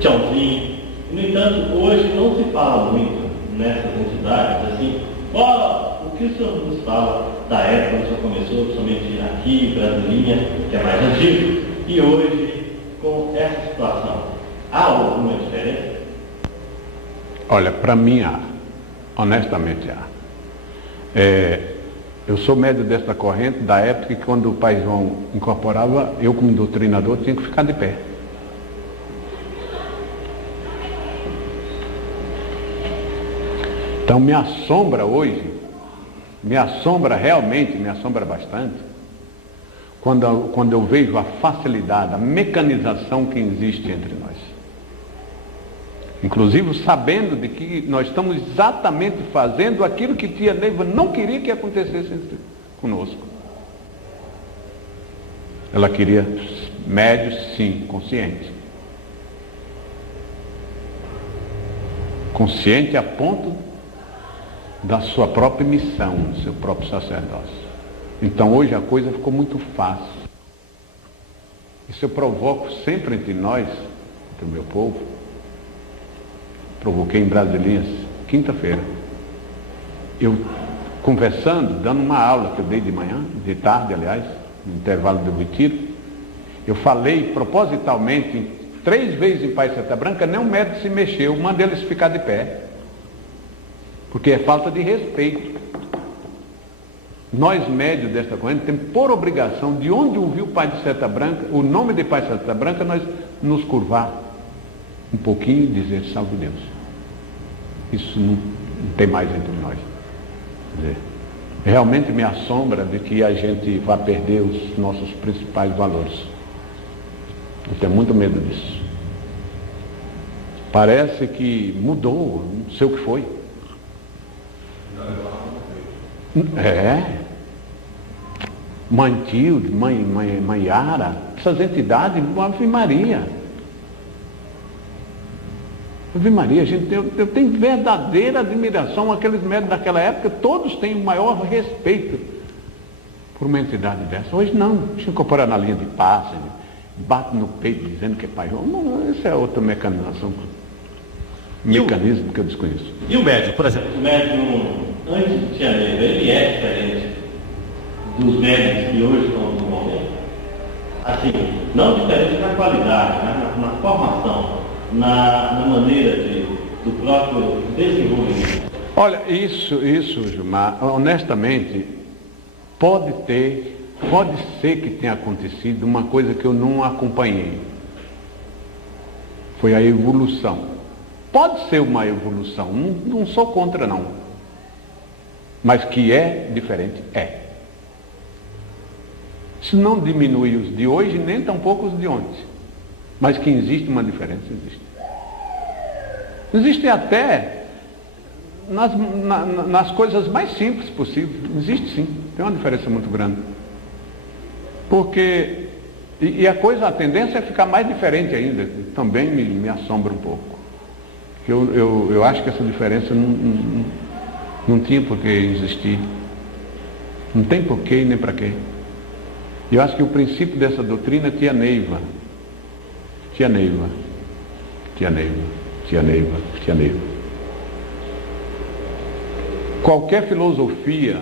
Tchauzinho. No entanto, hoje não se fala muito nessas entidades, assim, o que o senhor nos fala da época quando o senhor começou, principalmente aqui, Brasilinha, que é mais antigo, e hoje, com essa situação, há alguma diferença? Olha, para mim há, honestamente há. Eu sou médio dessa corrente da época que quando o Pai João incorporava, eu como doutrinador tinha que ficar de pé. Então me assombra hoje, realmente me assombra bastante, quando eu vejo a facilidade, a mecanização que existe entre nós. Inclusive sabendo de que nós estamos exatamente fazendo aquilo que tia Neiva não queria que acontecesse conosco. Ela queria médios, sim, conscientes. Consciente a ponto da sua própria missão, do seu próprio sacerdócio. Então hoje a coisa ficou muito fácil. Isso eu provoco sempre entre nós, entre o meu povo. Provoquei em Brasilinhas, quinta-feira. Eu conversando, dando uma aula que eu dei de manhã, de tarde, aliás, no intervalo do retiro, eu falei propositalmente 3 vezes em Pai Santa Branca, nem um médico se mexeu, mandei eles ficar de pé. Porque é falta de respeito. Nós, médios desta corrente, temos por obrigação, de onde ouviu o Pai de Santa Branca, o nome de Pai de Santa Branca, nós nos curvar um pouquinho e dizer, salve Deus. Isso não tem mais entre nós. Quer dizer, realmente me assombra de que a gente vá perder os nossos principais valores. Eu tenho muito medo disso. Parece que mudou, não sei o que foi. Mantilde, Mãe Yara, essas entidades, Ave Maria. Ave Maria, eu tenho verdadeira admiração àqueles médicos daquela época, todos têm o maior respeito por uma entidade dessa. Hoje não, se incorpora na linha de passe, bate no peito dizendo que é pai. Não, essa é outra mecanização. Mecanismo que eu desconheço. E o médium, por exemplo, o médium antes de Tia Neiva, ele é diferente dos médiums que hoje estão no momento? Assim, não diferente na qualidade, mas na formação, na maneira do próprio desenvolvimento. Olha, isso, Gilmar, honestamente, pode ser que tenha acontecido uma coisa que eu não acompanhei. Foi a evolução. Pode ser uma evolução, não sou contra não. Mas que é diferente, é. Isso não diminui os de hoje, nem tampouco os de ontem. Mas que existe uma diferença, existe. Existe até nas coisas mais simples possíveis. Existe sim, tem uma diferença muito grande. Porque, a tendência é ficar mais diferente ainda. Também me assombra um pouco. Eu acho que essa diferença não tinha por que existir. Não tem porquê nem para quê. Eu acho que o princípio dessa doutrina é Tia Neiva. Qualquer filosofia,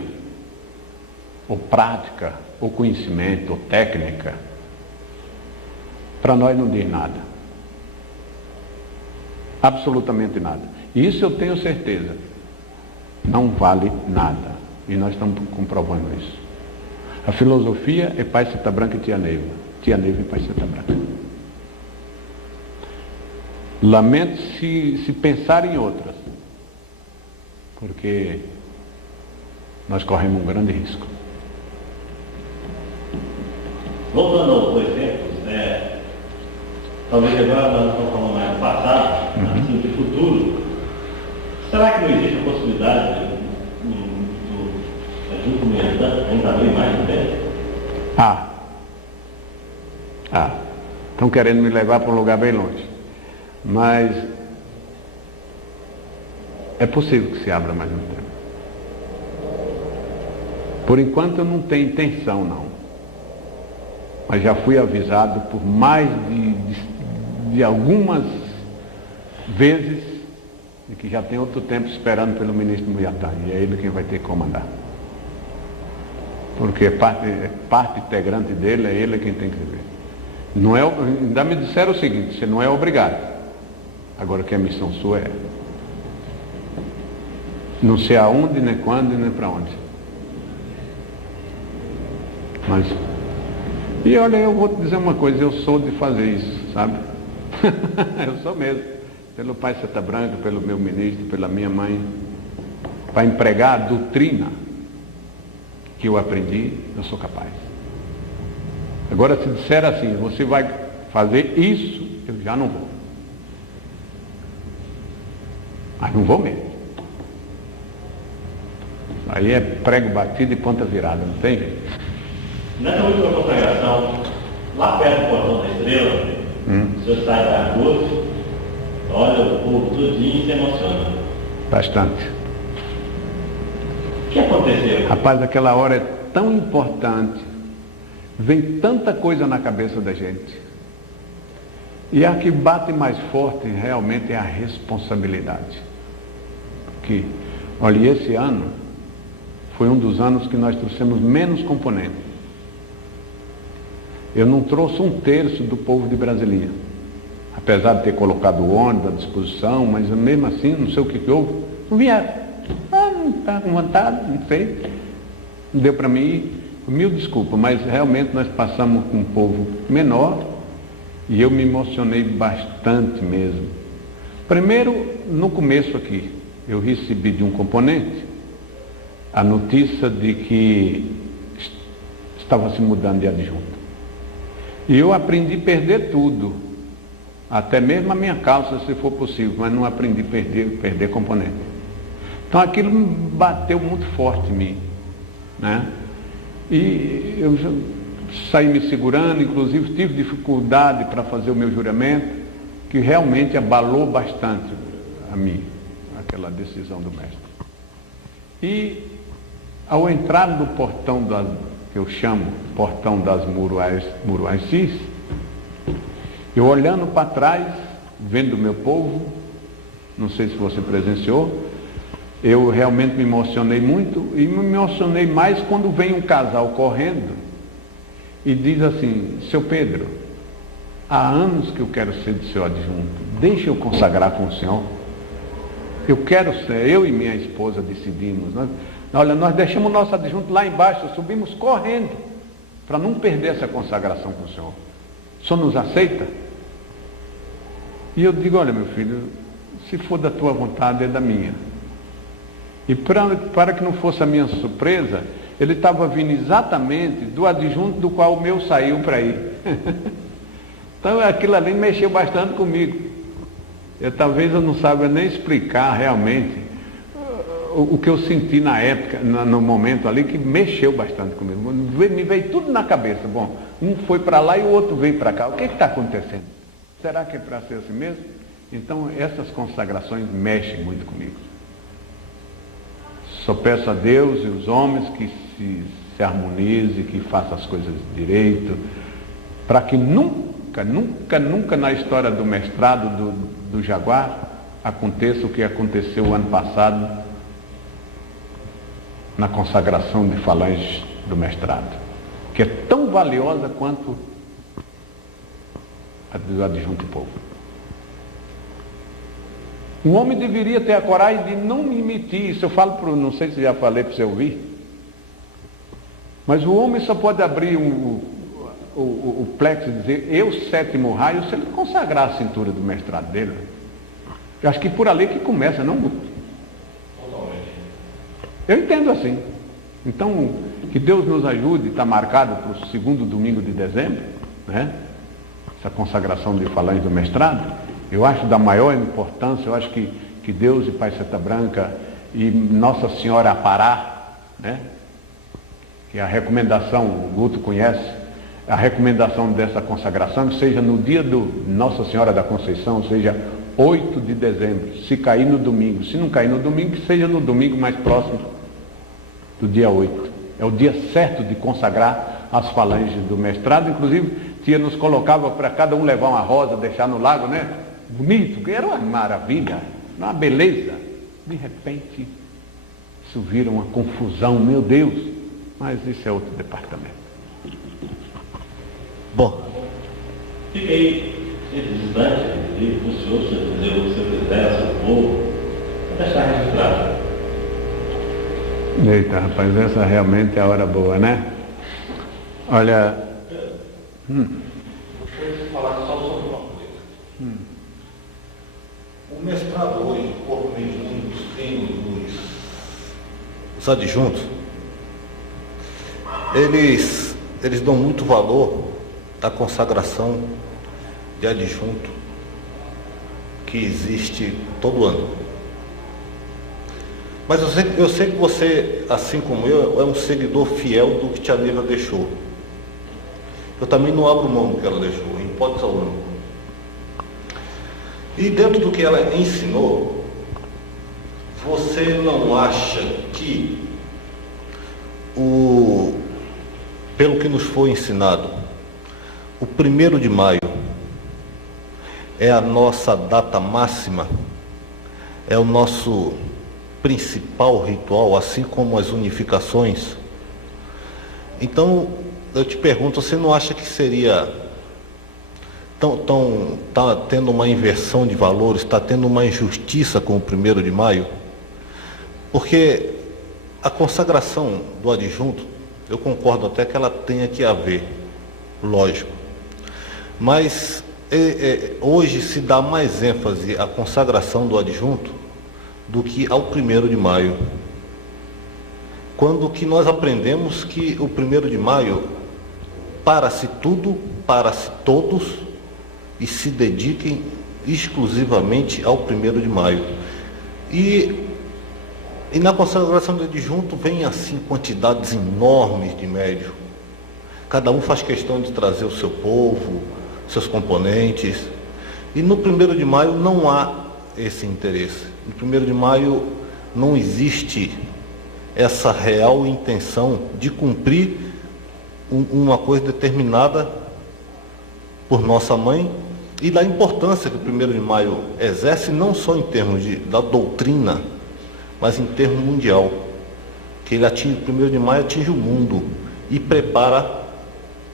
ou prática, ou conhecimento, ou técnica, para nós não diz nada. Absolutamente nada. E isso eu tenho certeza. Não vale nada. E nós estamos comprovando isso. A filosofia é Pai Santa Branca e Tia Neiva. Tia Neiva e Pai Santa Branca. Lamento se pensar em outras. Porque nós corremos um grande risco. Voltando aos dois exemplos, talvez agora nós não estamos falando mais passado, assim, de futuro, será que não existe a possibilidade do adjunto militar ainda abrir mais um tempo? Estão querendo me levar para um lugar bem longe. Mas é possível que se abra mais um tempo. Por enquanto eu não tenho intenção, não. Mas já fui avisado por mais de algumas vezes de que já tem outro tempo esperando pelo ministro Muyatá. E é ele quem vai ter que comandar. Porque parte integrante dele, é ele quem tem que ver. Não é, ainda me disseram o seguinte: você não é obrigado. Agora que a missão sua é. Não sei aonde, nem quando, nem para onde. Mas, e olha, eu vou te dizer uma coisa, eu sou de fazer isso, sabe? Eu sou mesmo. Pelo pai Seta Branca, pelo meu ministro, pela minha mãe, para empregar a doutrina que eu aprendi, eu sou capaz. Agora, se disser assim, você vai fazer isso, eu já não vou. Mas não vou mesmo. Aí é prego batido e ponta virada, não tem jeito. Nessa última consagração, lá perto do Portão da Estrela, o senhor sai da cruz, olha o povo tudinho e se emociona. Bastante. O que aconteceu? Rapaz, aquela hora é tão importante, vem tanta coisa na cabeça da gente. E a que bate mais forte realmente é a responsabilidade. Que, olha, esse ano foi um dos anos que nós trouxemos menos componentes. Eu não trouxe 1/3 do povo de Brasilinha. Apesar de ter colocado o ônibus à disposição, mas mesmo assim, não sei o que houve. Não vieram. Não está com vontade, não sei. Não deu para mim ir. Mil desculpas, mas realmente nós passamos com um povo menor e eu me emocionei bastante mesmo. Primeiro, no começo aqui, eu recebi de um componente a notícia de que estava se mudando de adjunto. E eu aprendi a perder tudo, até mesmo a minha calça, se for possível, mas não aprendi a perder componente. Então aquilo bateu muito forte em mim, né? E eu já saí me segurando, inclusive tive dificuldade para fazer o meu juramento, que realmente abalou bastante a mim, aquela decisão do mestre. E ao entrar no portão que eu chamo Portão das Muruacis, eu olhando para trás, vendo o meu povo, não sei se você presenciou, eu realmente me emocionei muito e me emocionei mais quando vem um casal correndo e diz assim: seu Pedro, há anos que eu quero ser do seu adjunto, deixa eu consagrar com o senhor. Eu quero ser, eu e minha esposa decidimos, né? Olha, nós deixamos o nosso adjunto lá embaixo, subimos correndo, para não perder essa consagração com o senhor. O senhor nos aceita? E eu digo: olha, meu filho, se for da tua vontade, é da minha. E para que não fosse a minha surpresa, ele estava vindo exatamente do adjunto do qual o meu saiu para ir. Então aquilo ali mexeu bastante comigo. Talvez eu não saiba nem explicar realmente o que eu senti na época, no momento ali, que mexeu bastante comigo. Me veio tudo na cabeça. Bom, um foi para lá e o outro veio para cá. O que está acontecendo? Será que é para ser assim mesmo? Então essas consagrações mexem muito comigo. Só peço a Deus e os homens que se harmonize, que faça as coisas direito, para que nunca na história do mestrado do Jaguar aconteça o que aconteceu o ano passado na consagração de falanges do mestrado, que é tão valiosa quanto a do adjunto povo. Um homem deveria ter a coragem de não emitir isso. Eu falo, não sei se já falei para você ouvir, mas o homem só pode abrir o plexo e dizer eu, sétimo raio, se ele consagrar a cintura do mestrado dele. Eu acho que por ali que começa, não? Eu entendo assim. Então, que Deus nos ajude, está marcado para o 2º domingo de dezembro, né? Essa consagração de falange do mestrado. Eu acho da maior importância, eu acho que Deus e Pai Santa Branca e Nossa Senhora Apará, né? Que a recomendação, o Guto conhece, a recomendação dessa consagração, seja no dia do Nossa Senhora da Conceição, seja 8 de dezembro, se cair no domingo. Se não cair no domingo, que seja no domingo mais próximo do dia 8. É o dia certo de consagrar as falanges do mestrado. Inclusive, tia nos colocava para cada um levar uma rosa, deixar no lago, né? Bonito, era uma maravilha, uma beleza. De repente, isso vira uma confusão, meu Deus. Mas isso é outro departamento. Bom. Fica aí, instante, o senhor, se você quiser, seu povo, vai deixar registrado. Eita, rapaz, essa realmente é a hora boa, né? Olha... Vou falar só sobre uma coisa. O mestrado hoje, o corpo mediúnico, os adjuntos, eles dão muito valor à consagração de adjunto que existe todo ano. Mas eu sei que você, assim como eu, é um seguidor fiel do que tia Neiva deixou. Eu também não abro mão do que ela deixou, em hipótese alguma. E dentro do que ela ensinou, você não acha que, pelo que nos foi ensinado, o 1º de maio é a nossa data máxima, é o nosso principal ritual, assim como as unificações? Então, eu te pergunto, você não acha que seria está tendo uma inversão de valores, está tendo uma injustiça com o 1º de maio? Porque a consagração do adjunto, eu concordo até que ela tenha que haver, lógico, mas hoje se dá mais ênfase à consagração do adjunto do que ao 1º de maio. Quando que nós aprendemos que o 1º de maio, para-se tudo, para-se todos, e se dediquem exclusivamente ao 1º de maio. E na consagração do adjunto vem assim quantidades enormes de médios. Cada um faz questão de trazer o seu povo, seus componentes. E no 1º de maio não há esse interesse. No 1º de maio não existe essa real intenção de cumprir uma coisa determinada por nossa mãe, e da importância que o 1º de maio exerce, não só em termos da doutrina, mas em termos mundial, que ele atinge, o 1º de maio atinge o mundo e prepara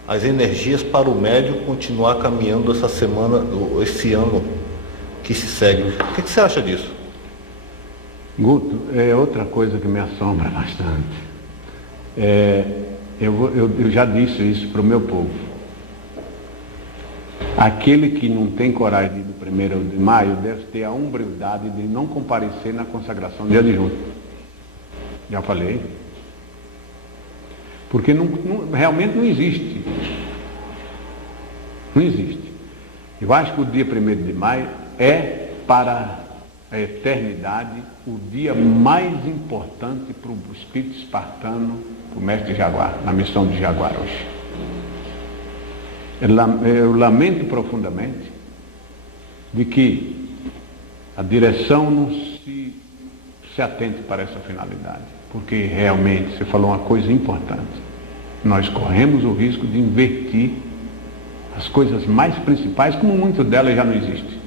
as energias para o médium continuar caminhando essa semana, esse ano que se segue. O que você acha disso? Guto, é outra coisa que me assombra bastante. Eu já disse isso para o meu povo. Aquele que não tem coragem de ir do 1º de maio deve ter a humildade de não comparecer na consagração de adjunto. Já falei. Porque realmente não existe. Não existe. Eu acho que o dia 1º de maio é para a eternidade o dia mais importante para o espírito espartano, para o mestre Jaguar, na missão de Jaguar hoje. Eu lamento profundamente de que a direção não se atente para essa finalidade, porque realmente você falou uma coisa importante. Nós corremos o risco de invertir as coisas mais principais, como muito delas já não existe.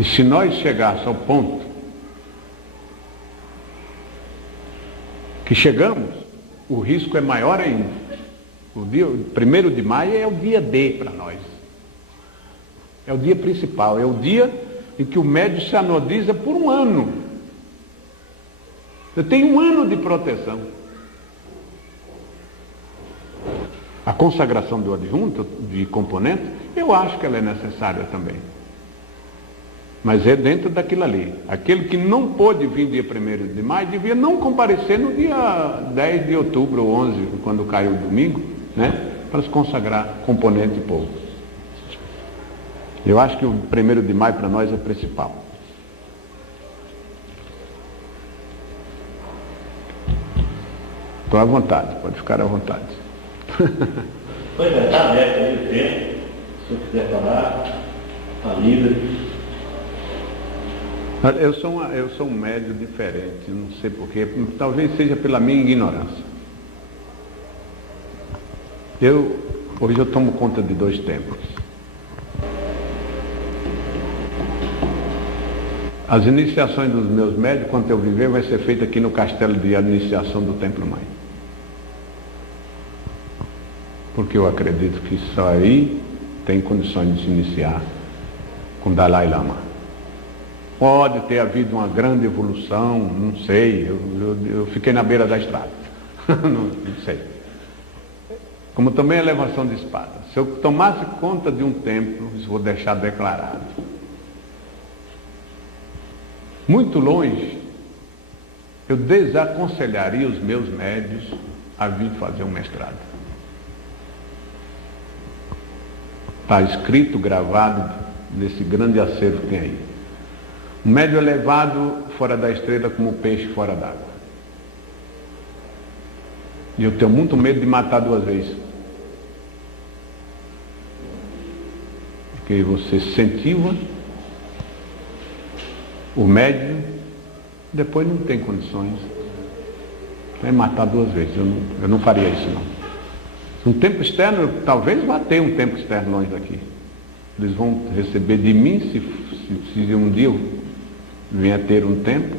E se nós chegarmos ao ponto que chegamos, o risco é maior ainda. O 1º de maio é o dia D para nós. É o dia principal, é o dia em que o médium se anodiza por um ano. Eu tenho um ano de proteção. A consagração do adjunto, de componente, eu acho que ela é necessária também. Mas é dentro daquilo ali. Aquele que não pôde vir dia 1º de maio, devia não comparecer no dia 10 de outubro ou 11, quando cai o domingo, né? Para se consagrar componente e povo. Eu acho que o 1º de maio para nós é principal. Estou à vontade, pode ficar à vontade. Pois é, está aberto aí o tempo. Se você quiser falar, está livre. Eu sou um médio diferente, não sei porquê, talvez seja pela minha ignorância. Hoje eu tomo conta de 2 templos. As iniciações dos meus médios, quando eu viver, vai ser feita aqui no castelo de iniciação do Templo Mãe. Porque eu acredito que só aí tem condições de se iniciar com Dalai Lama. Pode ter havido uma grande evolução, não sei, eu fiquei na beira da estrada, não sei. Como também a elevação de espada. Se eu tomasse conta de um templo, isso vou deixar declarado. Muito longe, eu desaconselharia os meus médios a vir fazer um mestrado. Está escrito, gravado nesse grande acervo que tem aí. Um médio elevado fora da estrela como o peixe fora d'água. E eu tenho muito medo de matar 2 vezes. Porque você incentiva o médium, depois não tem condições. Vai matar 2 vezes. Eu não faria isso, não. Um tempo externo, talvez vá ter um tempo externo longe daqui. Eles vão receber de mim, se um dia eu vier ter um tempo,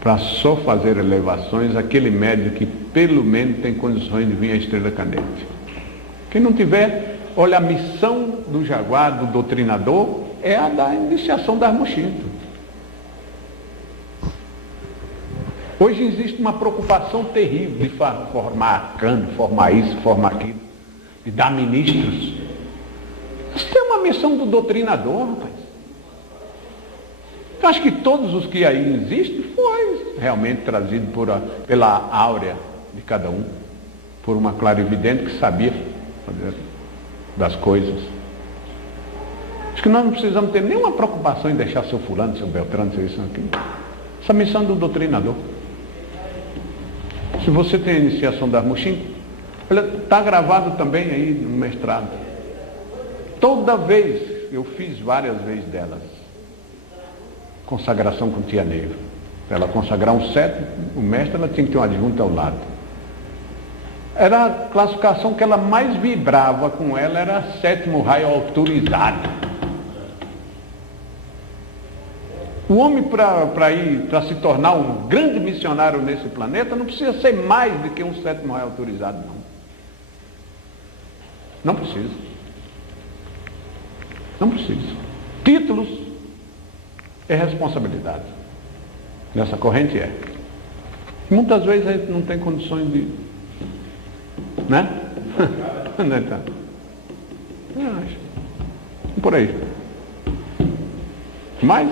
para só fazer elevações, aquele médium que pelo menos tem condições de vir à estrela cadente. Quem não tiver, olha, a missão do jaguar, do doutrinador, é a da iniciação das Mushinto. Hoje existe uma preocupação terrível de formar cano, formar isso, formar aquilo, de dar ministros. Isso tem uma missão do doutrinador, rapaz. Eu acho que todos os que aí existem foi realmente trazido pela áurea de cada um, por uma clarividente que sabia fazer das coisas. Acho que nós não precisamos ter nenhuma preocupação em deixar seu fulano, seu Beltrano, seu isso aqui. Essa missão do doutrinador. Se você tem a iniciação da Mushin, olha, está gravado também aí no mestrado. Toda vez, eu fiz várias vezes delas. Consagração com tia Neiva. Para ela consagrar um sétimo, o mestre, ela tinha que ter um adjunto ao lado. Era a classificação que ela mais vibrava com ela, era sétimo raio autorizado. O homem, para se tornar um grande missionário nesse planeta, não precisa ser mais do que um sétimo raio autorizado, não. Não precisa. Não precisa. Títulos é responsabilidade. Nessa corrente é. Muitas vezes a gente não tem condições de... Né? Não é tanto. Eu acho. Por aí. Mais?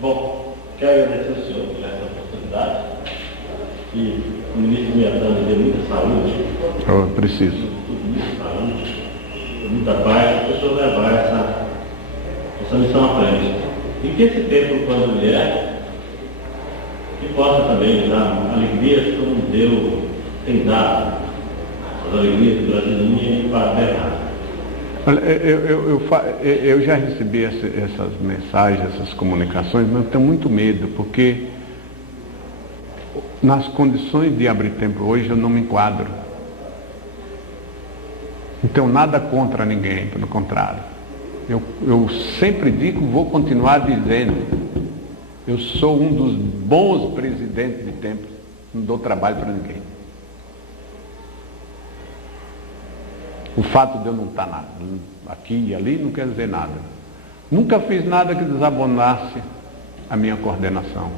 Bom, quero agradecer ao senhor por essa oportunidade. E o ministro me deu muita saúde. Eu preciso. Muita saúde, muita paz, para o senhor levar essa missão à frente. E que esse tempo, quando vier, que possa também dar alegrias como Deus tem dado, as alegrias do Brasil e para a terra. Eu já recebi essas mensagens, essas comunicações, mas eu tenho muito medo, porque nas condições de abrir templo hoje eu não me enquadro. Não tenho nada contra ninguém, pelo contrário. Eu sempre digo, vou continuar dizendo, eu sou um dos bons presidentes de templos, não dou trabalho para ninguém. O fato de eu não estar aqui e ali não quer dizer nada. Nunca fiz nada que desabonasse a minha coordenação.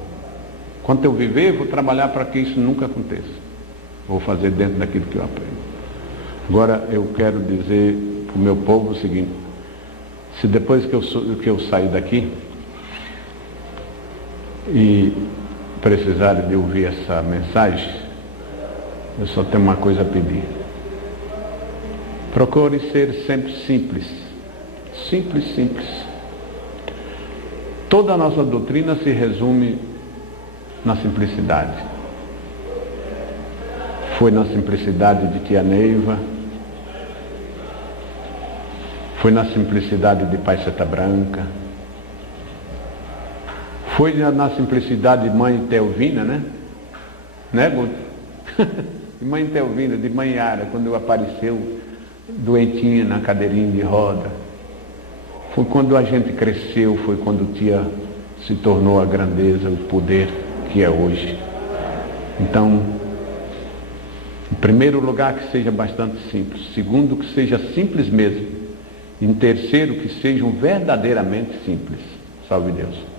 Enquanto eu viver, vou trabalhar para que isso nunca aconteça. Vou fazer dentro daquilo que eu aprendo. Agora, eu quero dizer para o meu povo o seguinte: se depois que eu sair daqui e precisarem de ouvir essa mensagem, Eu só tenho uma coisa a pedir. Procure ser sempre simples. Simples, simples. Toda a nossa doutrina se resume na simplicidade. Foi na simplicidade de Tia Neiva, foi na simplicidade de Pai Seta Branca, foi na simplicidade de Mãe Teovina, né, Guto? De Mãe Teovina, de Mãe Yara, quando apareceu doentinha na cadeirinha de roda. Foi quando a gente cresceu, foi quando Tia se tornou a grandeza, o poder que é hoje. Então, em primeiro lugar, que seja bastante simples. Segundo, que seja simples mesmo. Em terceiro, que sejam verdadeiramente simples. Salve Deus.